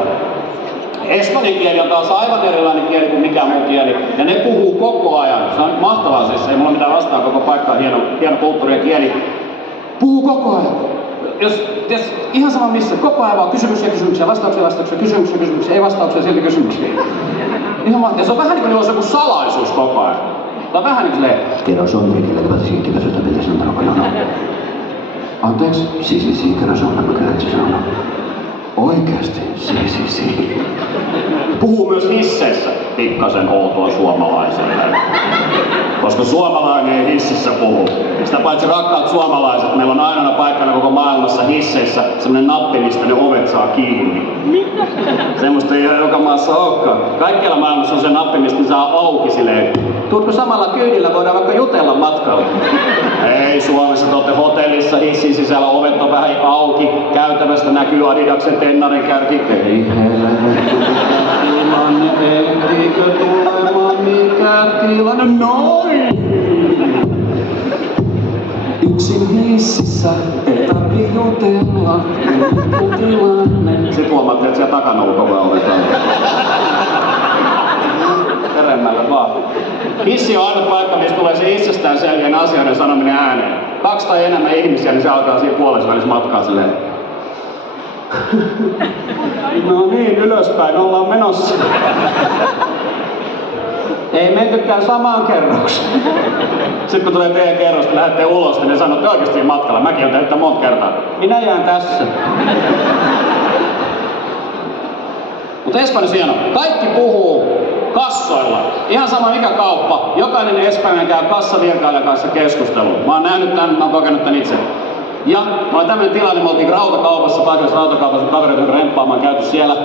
Espanjan kieli on taas aivan erilainen kieli kuin mikään muu kieli. Ja ne puhuu koko ajan. Se on mahtavaa siis. Ei mulla mitään vastaan, koko paikka on hieno kulttuuri ja kieli. Puhuu koko ajan. Jos ihan sama missä, koko ajan vaan kysymyksiä, vastauksia, kysymyksiä, ei vastauksia, silti kysymyksiä. Ihan mahtavaa. Ja se on vähän niin kuin niillä olisi joku salaisuus koko ajan. Tämä on vähän niin kuin silleen, Quiero sonreírle, que vas a decir que vas a estar pensando, no, no. anteeksi? Sí, que no son, no me quedas no. Oikeasti, sí. Puhuu myös hisseissä pikkasen outoa suomalaiselle. Koska suomalainen ei hississä puhu. Sitä paitsi rakkaat suomalaiset, meillä on ainoana paikkana koko maailmassa hisseissä semmonen nappi, mistä ne ovet saa kiinni. Mitä? Semmoista ei joka maassa olekaan. Kaikkialla maailmassa on se nappi, mistä ne saa auki silleen. Tuutko samalla kyydillä, voidaan vaikka jutella matkalla. Ei Suomessa, te ootte hotellissa, hissin sisällä ovet on vähän auki. Käytävästä näkyy Adidaksen tennarin kärki. Ei helvetti, tilanne, ehtiikö tulemaan mikä tilanne, noin! Yksin hississä ei tarvii jutella, kun tilanne. Sitten huomaatte, että siellä takana on koko ajan ovetaan. Teremmällä vaan. Hissi on ainut paikka, missä tulee se itsestäänselvien asioiden sanominen ääneen. 2 tai enemmän ihmisiä, niin se alkaa siinä puolessavälissä matkaa silleen. No niin, ylöspäin ollaan menossa. Ei mentykään samaan kerrokseen. Sitten kun tulee teidän kerrosta, lähdette ulos, niin ne sanotte oikeasti matkalla. Mäkin olen tehnyt monta kertaa. Minä jään tässä. Mutta Espanjassa hieno. Kaikki puhuu kassoilla. Ihan sama mikä kauppa. Jokainen espanjainen käy kassavirkailijan kanssa keskustelua. Mä oon nähnyt tän, mä oon kokenut tän itse. Ja mä olin tämmönen tilanne, me oltiin rautakaupassa, paikallisessa rautakaupassa, kavereita remppaamaan, käyty siellä.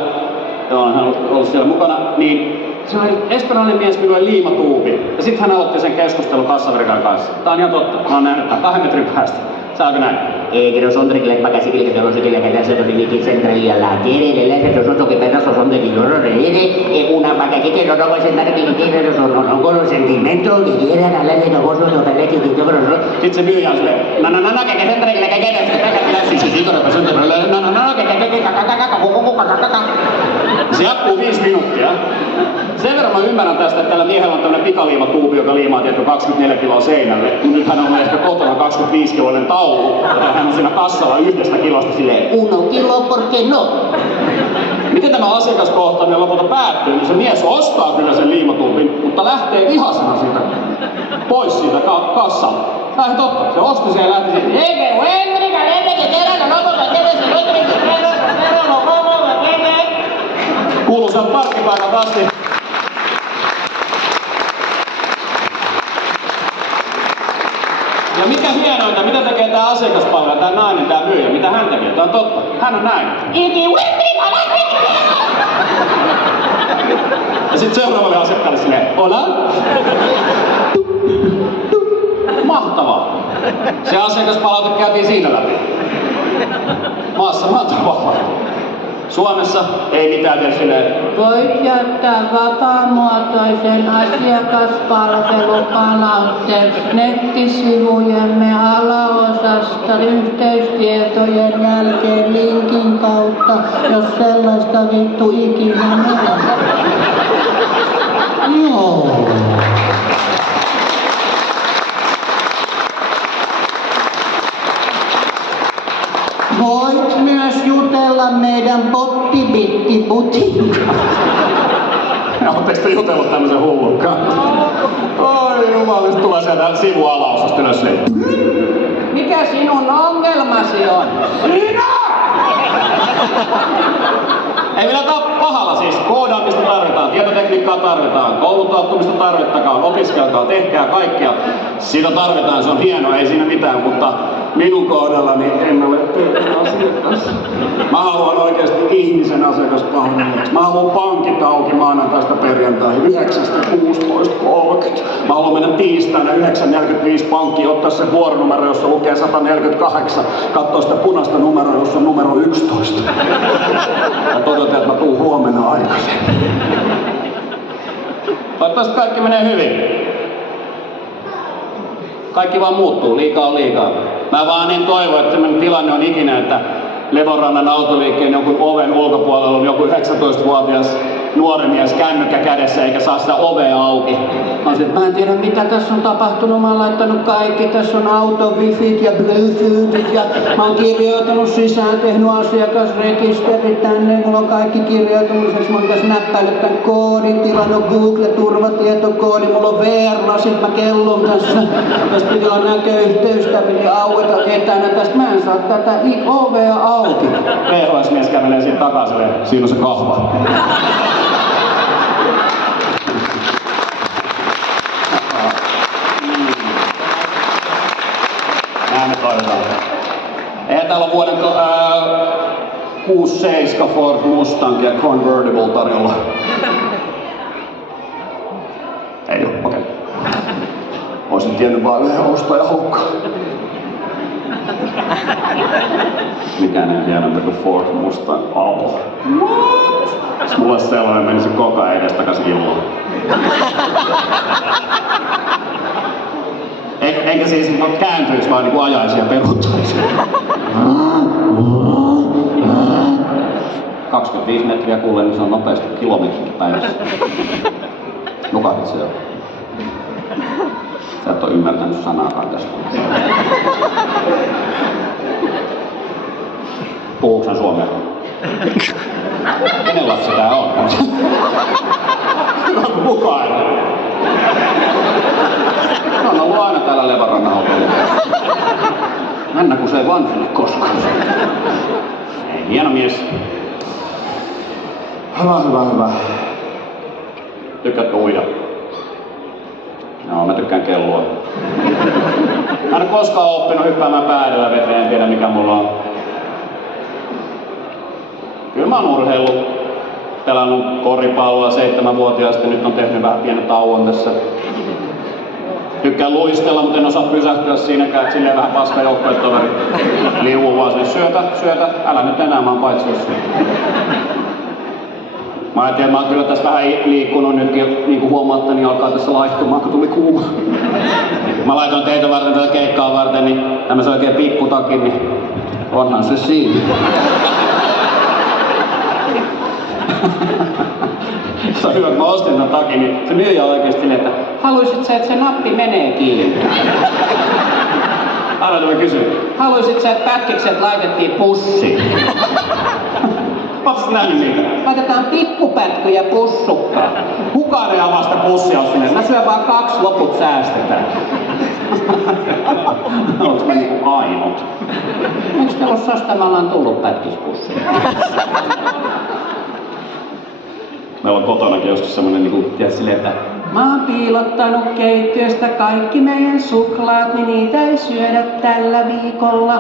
Ja olen ollut siellä mukana. Niin se oli espanjalainen mies, millä oli liimatuubi. Ja sit hän aloitti sen keskustelun kassavirkailijan kanssa. Tää on ihan totta. Mä oon nähnyt tän 2 metrin päästä. Saako näin? Que no son de para casi que no sé que la que se tiene que centrar y la tiene de la que son que pedazo son de no una vaca que no va a sentar que tiene no con los sentimientos que quieran hablar de negocios de hoteles que yo creo no. Sitten se myyjä on silleen, no, que centra y la que queda, se jatkuu 5 minuuttia. Sen verran mä ymmärrän tästä, että tällä miehellä on tämmönen pikaliimatuubi, joka liimaa 24 kiloa seinälle. Nyt hän on ehkä kotona 25-kiloinen taulu, jota hän on siinä kassalla 1 kilosta silleen 1 kilo, por qué no? Miten tämä asiakaskohtaaminen lopulta päättyy, niin se mies ostaa kyllä sen liimatuupin, mutta lähtee vihasena siitä pois siitä kassalta. Tämä on totta, se osti sen ja lähti siitä. Kuuluu sieltä parkkipaikalta asti. Ja mikä hienointa, mitä tekee tää asiakaspalvelija, tää nainen, tää myyjä, mitä hän tekee? Tää on totta. Hän on näin. Ja sit seuraavalle asiakkaalle silleen, hola? Mahtavaa. Se asiakaspalaute käytiin siinä läpi. Maassa mahtavaa. Suomessa ei mitään tee silleen. Voit jättää vapaamuotoisen asiakaspalvelupalautteen nettisivujemme alaosasta yhteystietojen jälkeen linkin kautta, jos sellaista vittu ikinä menee. Joo. Voit myös jutella meidän pottibittibutin. Ootteko te jutellut tämmösen hullunkaan? Oi jumalista, tulee sieltä sivualaosasta ylös silleen. Mikä sinun ongelmasi on? Sinä! Ei millään pahalla siis. Koodaamista tarvitaan, tietotekniikkaa tarvitaan, kouluttautumista tarvittakaan, opiskelkaa, tehkää kaikkea. Sitä tarvitaan, se on hienoa, ei siinä mitään, mutta minun kohdallani en ole teidän asiakas. Mä haluan oikeasti ihmisen asiakaspalvelijaksi. Mä haluan pankit auki maanantaista perjantaihin 9.16.30. Mä haluan mennä tiistaina 9.45 pankkiin, ottaa se vuoronumero, jossa lukee 148, katsoa sitä punaista numeroa, jossa on numero 11. Ja todeta, että mä tuun huomenna aikaisemmin. Toivottavasti kaikki menee hyvin. Kaikki vaan muuttuu, liikaa on liikaa. Mä vaan niin toivon, että semmoinen tilanne on ikinä, että Levorannan autoliikkeen jonkun oven ulkopuolella on joku 19-vuotias nuori mies kännykkä kädessä eikä saa sitä ovea auki. Mä en tiedä mitä tässä on tapahtunut, mä oon laittanut kaikki, tässä on auto-wifit ja bluetoothit ja mä oon kirjoitanut sisään, tehnyt asiakasrekisterit tänne, mulla on kaikki kirjoitanut, lisäksi mä oon tässä näppäillyt tän koodin, tilannut Google-turvatietokoodi, mulla on VR-lasit, mä kellon tässä, tästä piti olla näköyhteys, tää piti aueta etänä, tästä mä en saa tätä ovea auki. VHS-mies kävelee siitä takaa silleen, siinä on se kahva. Näin me toivotaan. Eihän täällä on vuoden 67 Ford Mustang ja Convertible tarjolla. Ei oo, okei. Oisin tiennyt vaan yhden ostajahoukkaan. Mikään ei hienompi kuin Ford Mustang auto. What? Jos mulla olisi sellainen, menisin koko ajan edestakaisin illoon. Enkä siis kääntyisi, vaan niinku ajaisi ja peruuttaisi. 25 metriä kuulee, niin se on nopeasti kilometrin päivässä. Nukahdit se jo. Sä et oo ymmärtänyt sanaakaan tästä. Puhuuko hän suomea? Kenen lapsi tää on? Kukaan. Mä oon ollut aina täällä Levorannan autolla. Mennä kun se ei vanhene koskaan. Ei, hieno mies. Hyvä. Tykkäätkö uida? Joo, mä tykkään kelloa. Mä en ole koskaan oppinut hyppäämään päädyllä veteen, en tiedä mikä mulla on. Kyllä mä oon urheillut. Pelannut koripalloa 7-vuotiaasta, nyt on tehnyt vähän pienen tauon tässä. Tykkään luistella, mutta en osaa pysähtyä siinäkään, silleen vähän paskajoukkoistoveri. Liuuu vaan sinne, syötä, älä nyt enää, mä oon paitsiossa. Mä ajattelin, että mä oon kyllä tässä vähän liikkunut nytkin, niin kuin huomaatte, niin alkaa tässä laihtumaan, kun tuli kuuma. Mä laitoin teitä varten tätä keikkaa varten, niin tämmösen oikein pikkutakin, niin onhan se siinä. Se on hyvä, kun mä ostin tämän takin, niin se myyjä on oikeesti silleen, että haluisit sä, että se nappi menee kiinni? Arvoin mä kysyn, haluisit sä, että pätkikset laitettiin pussiin? Ootko nähnyt niitä? Laitetaan pikkupätkyjä pussukkaan. Kukaan ei avaa sitä pussia sinne. Mä syön vaan 2, loput säästetään. Onks mä niinku ainut? Eiks teillä oo sostamalla on tullut pätkispussia? Meillä on kotonakin joskus semmonen niinku, tiedät silleen, että mä oon piilottanut keittiöstä kaikki meidän suklaat, niin niitä ei syödä tällä viikolla.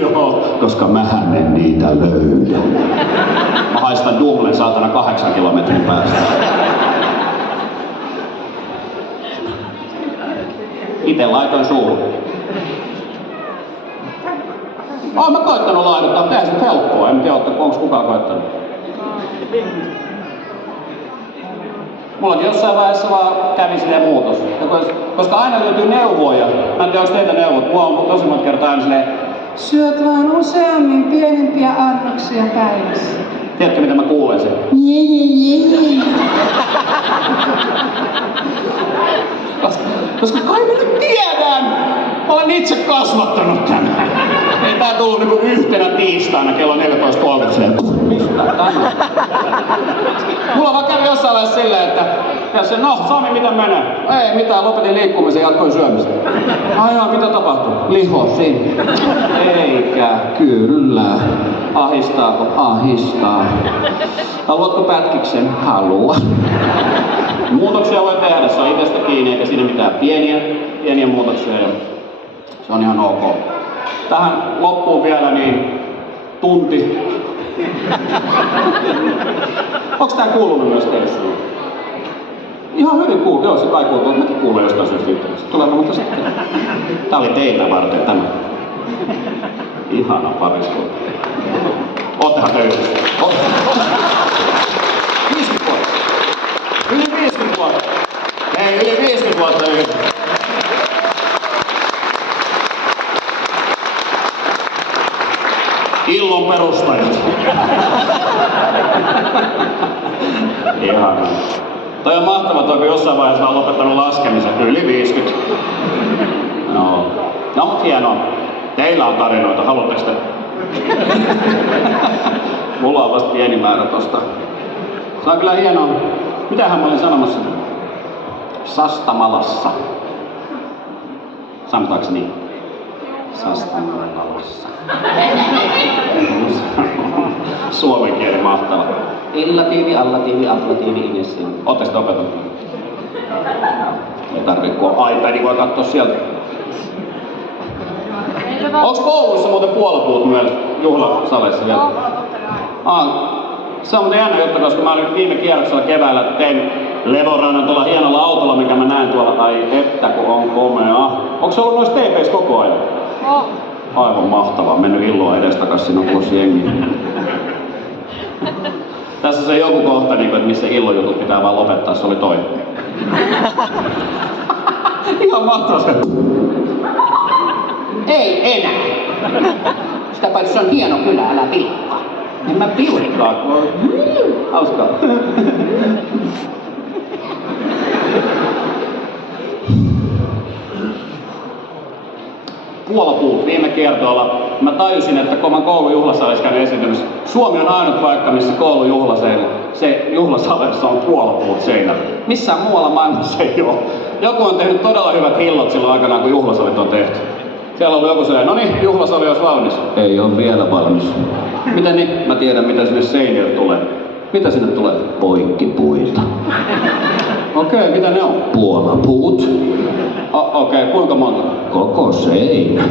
Joo, koska mähän en niitä löydä. Mä haistan Dumblen saatana 8 kilometrin päästä. Ite laitoin suuhun. Oon mä koittanut laiduttaa, tehdään se helppoa. En tiedä, onko kukaan koittanut. Mullakin jossain vaiheessa vaan kävi silleen muutos. Koska aina löytyy neuvoja. Mä en tiedä, onko teitä neuvot. Mua on tosi monta kertaa aina silleen, syöt vaan useammin pienempiä annoksia päivässä. Tiedätkö mitä mä kuulen sen? Koska kai mä nyt tiedän! Mä olen itse kasvattanut tämän. Ei tää tullut niinku yhtenä tiistaina kello 14.30. Mistä tämä? Mulla vaan kävi jossain vaiheessa silleen, että no Sami, miten menee? Ei mitään, lopetin liikkumisen ja jatkoin syömistä. Ai jaa, mitä tapahtui? Liho siinä. Eikä, kyllä. Ahistaako? Ahistaa. Haluatko pätkiksen? Halua. Muutoksia voi tehdä, se on itsestä kiinni, eikä siinä mitään pieniä muutoksia ja se on ihan ok. Tähän loppuun vielä niin tunti. Onks tää kuulunut myös teille? Ihan hyvin kuuluu, joo se kai kuuluu, mäkin kuulen jostain syystä yhteydessä. Tulee mutta sitten. Tää oli teitä varten tämä. Ihana pariskunta. Oottehan te yhdessä. 50 vuotta. Yli 50 vuotta. Ei, yli 50 vuotta yhdessä. Illon perustajat. Ihana. Toi on mahtavaa, kun jossain vaiheessa on lopettanut laskemisen. Yli 50. No mut hienoa. Teillä on tarinoita, haluatteko te? Mulla on vasta pieni määrä tosta. Se on kyllä hienoa. Mitähän mä olin sanomassa? Sastamalassa. Sanotaanko niin? Sastamalassa. Suomen kieli mahtava. Illatiivi, allatiivi, afflatiivi, inessiivi. Ootteko sitä opetanut? Ei tarvii, kun on iPad, voi katsoa sieltä. Onks koulussa muuten puolapuut myös juhlasaleissa vielä? Se on muuten jännä juttu, koska mä olin viime kierroksella keväällä, tein levorannan tuolla hienolla autolla, mikä mä näen tuolla. Ai että kun on komea. Onko se ollut noissa teipeissä koko ajan? Aivan mahtavaa, mennyt illoa edestakas, siinä on tulossa jengi. Tässä se joku kohta, että missä illojutut pitää vaan lopettaa, se oli toi. Ihan mahtavaa se. Ei enää. Sitä paitsi se on hieno kylä, älä pilkkaa. En mä pilkkaa, kun on hauskaa. Puolapuut viime kertoilla. Mä tajusin, että kun mä koulujuhlasalissa käyn esiintymässä, Suomi on ainut paikka, missä se juhlasalissa on puolapuut seinällä. Missään muualla maailmassa ei ole. Joku on tehnyt todella hyvät hillot silloin aikanaan, kun juhlasalit on tehty. Siellä on ollut joku sellainen, no niin, juhlasali olisi valmis. Ei ole vielä valmis. Mitä niin? Mä tiedän, mitä sinne seinille tulee. Mitä sinne tulee? Poikkipuita. Okei, mitä ne on? Puolapuut. Okei, kuinka monta? Koko seinä.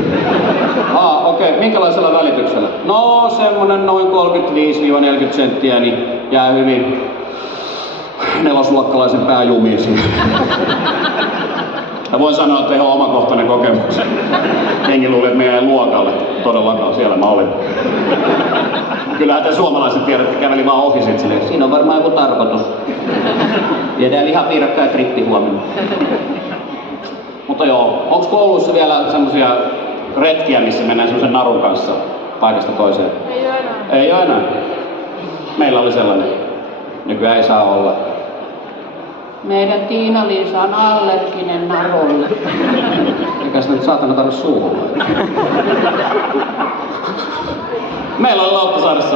Okei, minkälaisella välityksellä? No, semmonen noin 35-40 senttiä, niin jää hyvin nelosluokkalaisen pääjumiin siihen. Ja voin sanoa, että ihan omakohtainen kokemus. Jengi luuli, että me jäi luokalle. Todellakaan, siellä mä olin. Kyllähän te suomalaiset tiedätte, käveli vaan ohi sit silleen. Siinä on varmaan joku tarkoitus. Viedään lihapiirakkaa ja trippi huomenna. Mutta joo, onks koulussa vielä semmosia retkiä, missä mennään semmosen narun kanssa paikasta toiseen? Ei oo enää. Ei oo enää. Meillä oli sellainen. Nykyään ei saa olla. Meidän Tiina-Liisa on allerginen narulle. Eikä sitä nyt saatana tarvi suuhun. Meillä oli Lauttasaaressa.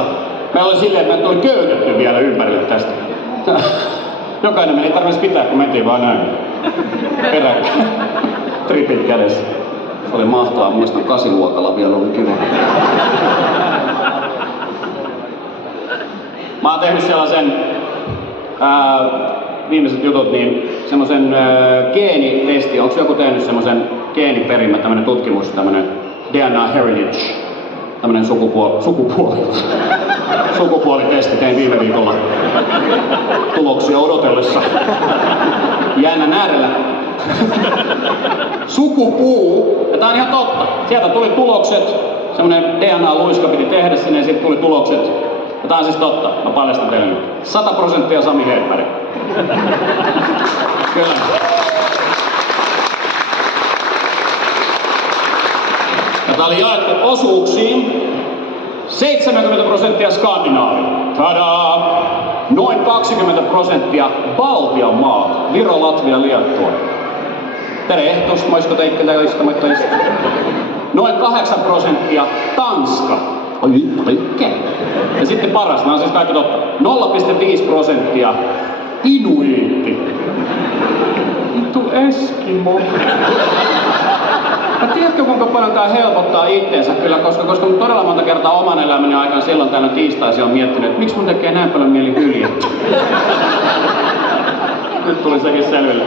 Meillä oli silleen, että me tuli köytetty vielä ympärille tästä. Jokainen meni tarvitsi pitää, kun mentiin vaan näin. Peräkkäin. Tripit kädessä. Se oli mahtavaa. Muistan 8-luokalla vielä oli kiva. Mä oon tehnyt sellaisen viimeiset jutut, niin semmosen geenitesti. Onko joku tehnyt semmosen geeniperimä, tämmönen tutkimus, tämmönen DNA heritage, tämmönen sukupuolitesti tein viime viikolla tuloksia odotellessa. Jännän äärellä. Sukupuu, ja tää on ihan totta. Sieltä tuli tulokset, semmonen DNA-luiska piti tehdä sinne ja sitten tuli tulokset. Ja tää on siis totta, mä paljastan teille nyt. 100% Sami Hedberg. Kyllä. Ja tää oli jaettu osuuksiin. 70% Skandinaavia. Tadaa! Noin 20% Baltian maat. Viro, Latvia, Liettua. Terehtos, moisko teikkelä joista. Noin 8% Tanska. Oikein. Ja sitten paras, nämä on siis kaikki totta. 0,5% Inuiitti. Vittu Eskimo. Mä Tiedätkö kuinka paljon tää helpottaa itteensä kyllä, koska todella monta kertaa oman elämäni aikana silloin täällä tiistaisin on miettinyt, että miksi mun tekee näin paljon mieli hyljettä. Nyt tuli sekin selville.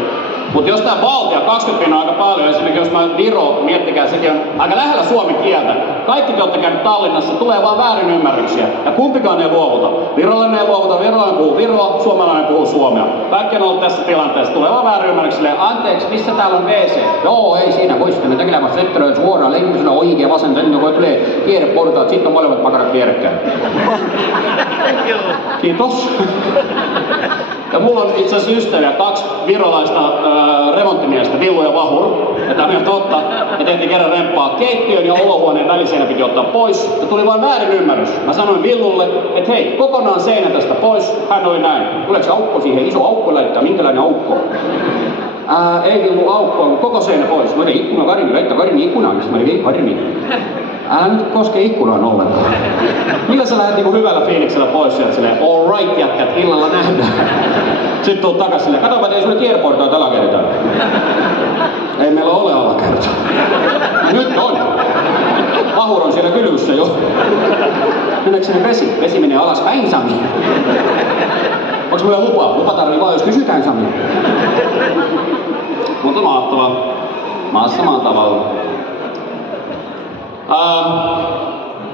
Mut jos tää Baltia 20 on aika paljon, esimerkiksi jos mä Viro, miettikää, sekin on aika lähellä suomen kieltä. Kaikki te olette käynyt Tallinnassa, tulee vaan väärin ymmärryksiä. Ja kumpikaan ei luovuta. Virolainen ei luovuta, virolainen puhuu viroa, suomalainen puhuu suomea. Kaikki on ollut tässä tilanteessa, tulee vaan väärin ymmärryksiä. Anteeksi, missä täällä on WC? Joo, ei siinä, voisitte me tekemään setteröön suoraan, leikimisellä oikea vasen, sen kun tulee kierreportaat, sitten on molemmat pakarat vierekkäin. Kiitos. Ja mulla on itse asiassa ystäviä, 2 virolaista remonttimiestä, Villu ja Vahur. Ja tää on ihan totta. Me tehtiin kerran remppaa keittiön ja olohuoneen väliseinä piti ottaa pois. Ja tuli vaan väärin ymmärrys. Mä sanoin Villulle, että hei, kokonaan seinä tästä pois. Hän oli näin. Tuleeko se aukko siihen? Iso aukko laittaa. Minkälainen aukko? Ei Villu aukko, koko seinä pois. Mä olin ikkuna Karimi, laittaa Karimi ikkunaan. Mä olin ei Karimi. Älä nyt koske ikkunaan ollenkaan. Millä sä lähdet niinku hyvällä fiiliksellä pois sieltä silleen, all right jätkät, illalla nähdään. Sitten tuut takas silleen, katsopa, ei sulle kierportaat alakertaan. Ei meillä ole alakertaa. Nyt on. Vahur on siellä kylyssä jo. Mennäänkö sinne vesi? Vesi menee alaspäin, Sami. Onks meillä lupa? Lupa tarvii vaan, jos kysytään, Sami. Mutta mahtavaa. Maassa maan tavalla.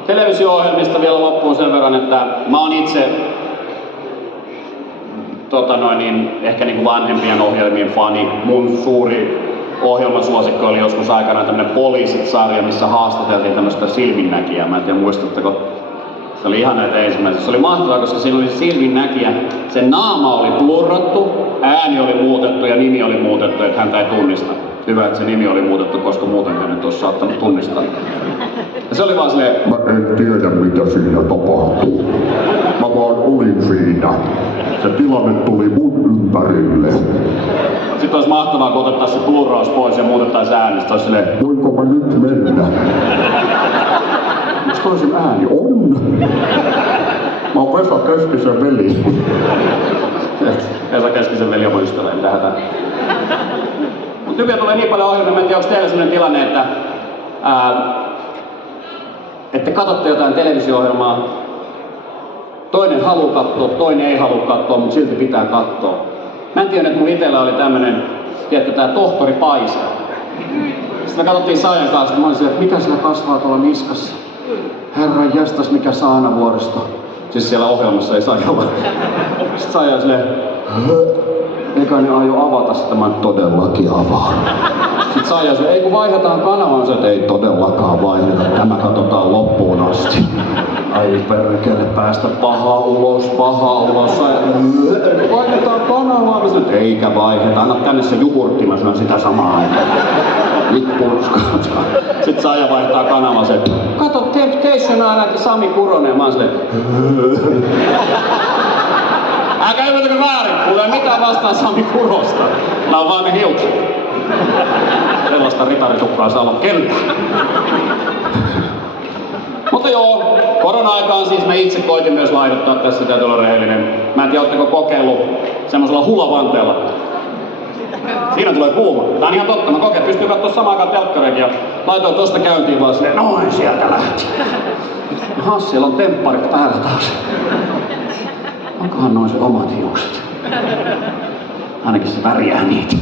Televisio-ohjelmista vielä loppuun sen verran, että mä oon itse ehkä niinku vanhempien ohjelmien fani. Mun suuri ohjelmasuosikko oli joskus aikanaan tämmönen Poliisit-sarja, missä haastateltiin tämmöstä silminnäkijää. Mä en tiedä muistatteko. Se oli ihan näitä ensimmäisiä. Se oli mahtavaa, koska siinä oli silminnäkijä. Sen naama oli blurrattu, ääni oli muutettu ja nimi oli muutettu, että häntä ei tunnista. Hyvä, että se nimi oli muutettu, koska muuten hän nyt olisi saattanut tunnistaa. Ja se oli vaan silleen, mä en tiedä mitä siinä tapahtuu. Mä vaan olin siinä. Se tilanne tuli mun ympärille. Sitten olisi mahtavaa, kun otettaisiin se blurraus pois ja muutettaisiin äänistä. Olisi silleen, voinko mä nyt mennä? Miks toisin ääni on? Mä oon Vesa Keskisen veli. Vesa Keskisen veli on mun ystävä, ei mitään hätää. Mut nykyään tulee niin paljon ohjelmia, mä en tiedä, onko teillä sellainen tilanne, että katsotte jotain televisio-ohjelmaa, toinen haluaa katsoa, toinen ei halua katsoa, mutta silti pitää katsoa. Mä en tiedä, että mun itellä oli tämmönen, tiedätkö, tää tohtori Paisa. Sitten me katsottiin Saijan kanssa, ja mä olin että mikä sillä kasvaa tuolla niskassa? Herran jästäs, mikä saanavuoristo. Siis siellä ohjelmassa ei Saijalla. Sitten Saija silleen, eikä ne aio avata sitä, mä todellakin avaan. Sitten Saija sanoi, ei kun vaihdetaan kanavaan, että ei todellakaan vaihdeta, tämä katsotaan loppuun asti. Ai perkele, päästä pahaa ulos. Vaihdetaan kanavaa. Mä sanoin, eikä vaihdeta, anna tänne se jogurtti, mä sanoin sitä samaa aikaa. Nyt purskataan. Sitten Saija vaihtaa kanavaa, se, kato Temptation Island Sami Kuronen, ja mä oon silleen, älkää ymmärtäkö väärin, mulla ei mitään vastaan Sami Kurosta. Nää on vaan ne hiukset. Sellaista ritaritukkaa saa olla keltään. Mutta joo, korona-aikaan siis mä itse koitin myös laidottaa tässä, täytyy olla rehellinen. Mä en tiedä, ootteko kokeillut semmosella hulavanteella. Siinä tulee kuuma. Tää on ihan totta, mä kokeilin, pystyy katsoa samaan aikaan telkkareita ja laitoin tosta käyntiin vaan silleen, noin sieltä lähti. Aha, siellä on tempparit päällä taas. Onkohan noin se omat hiukset? Ainakin se värjää niitä.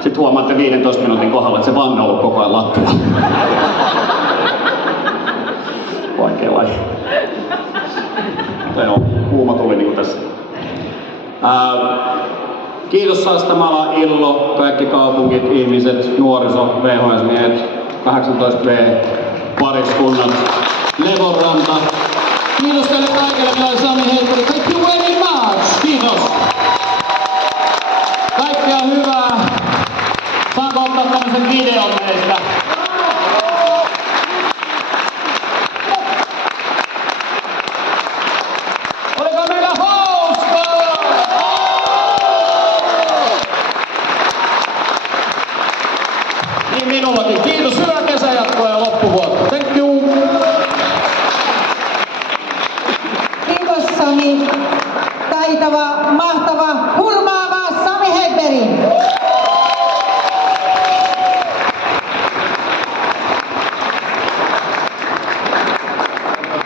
Sitten huomaatte 15 minuutin kohdalla, että se vanne on ollut koko ajan lattialla. Vaikea laji. Mutta joo, kuuma tuli niinku tässä. Kiitos Sastamala, Illo, kaikki kaupungit, ihmiset, nuoriso, VHS-miehet, 18V, pariskunnat, Levonranta. Kiitos teille kaikille, minä olen Sami Heikkari. Thank you very much. Kiitos. Kaikkea hyvää. Saanko ottaa tämmöisen videon meistä?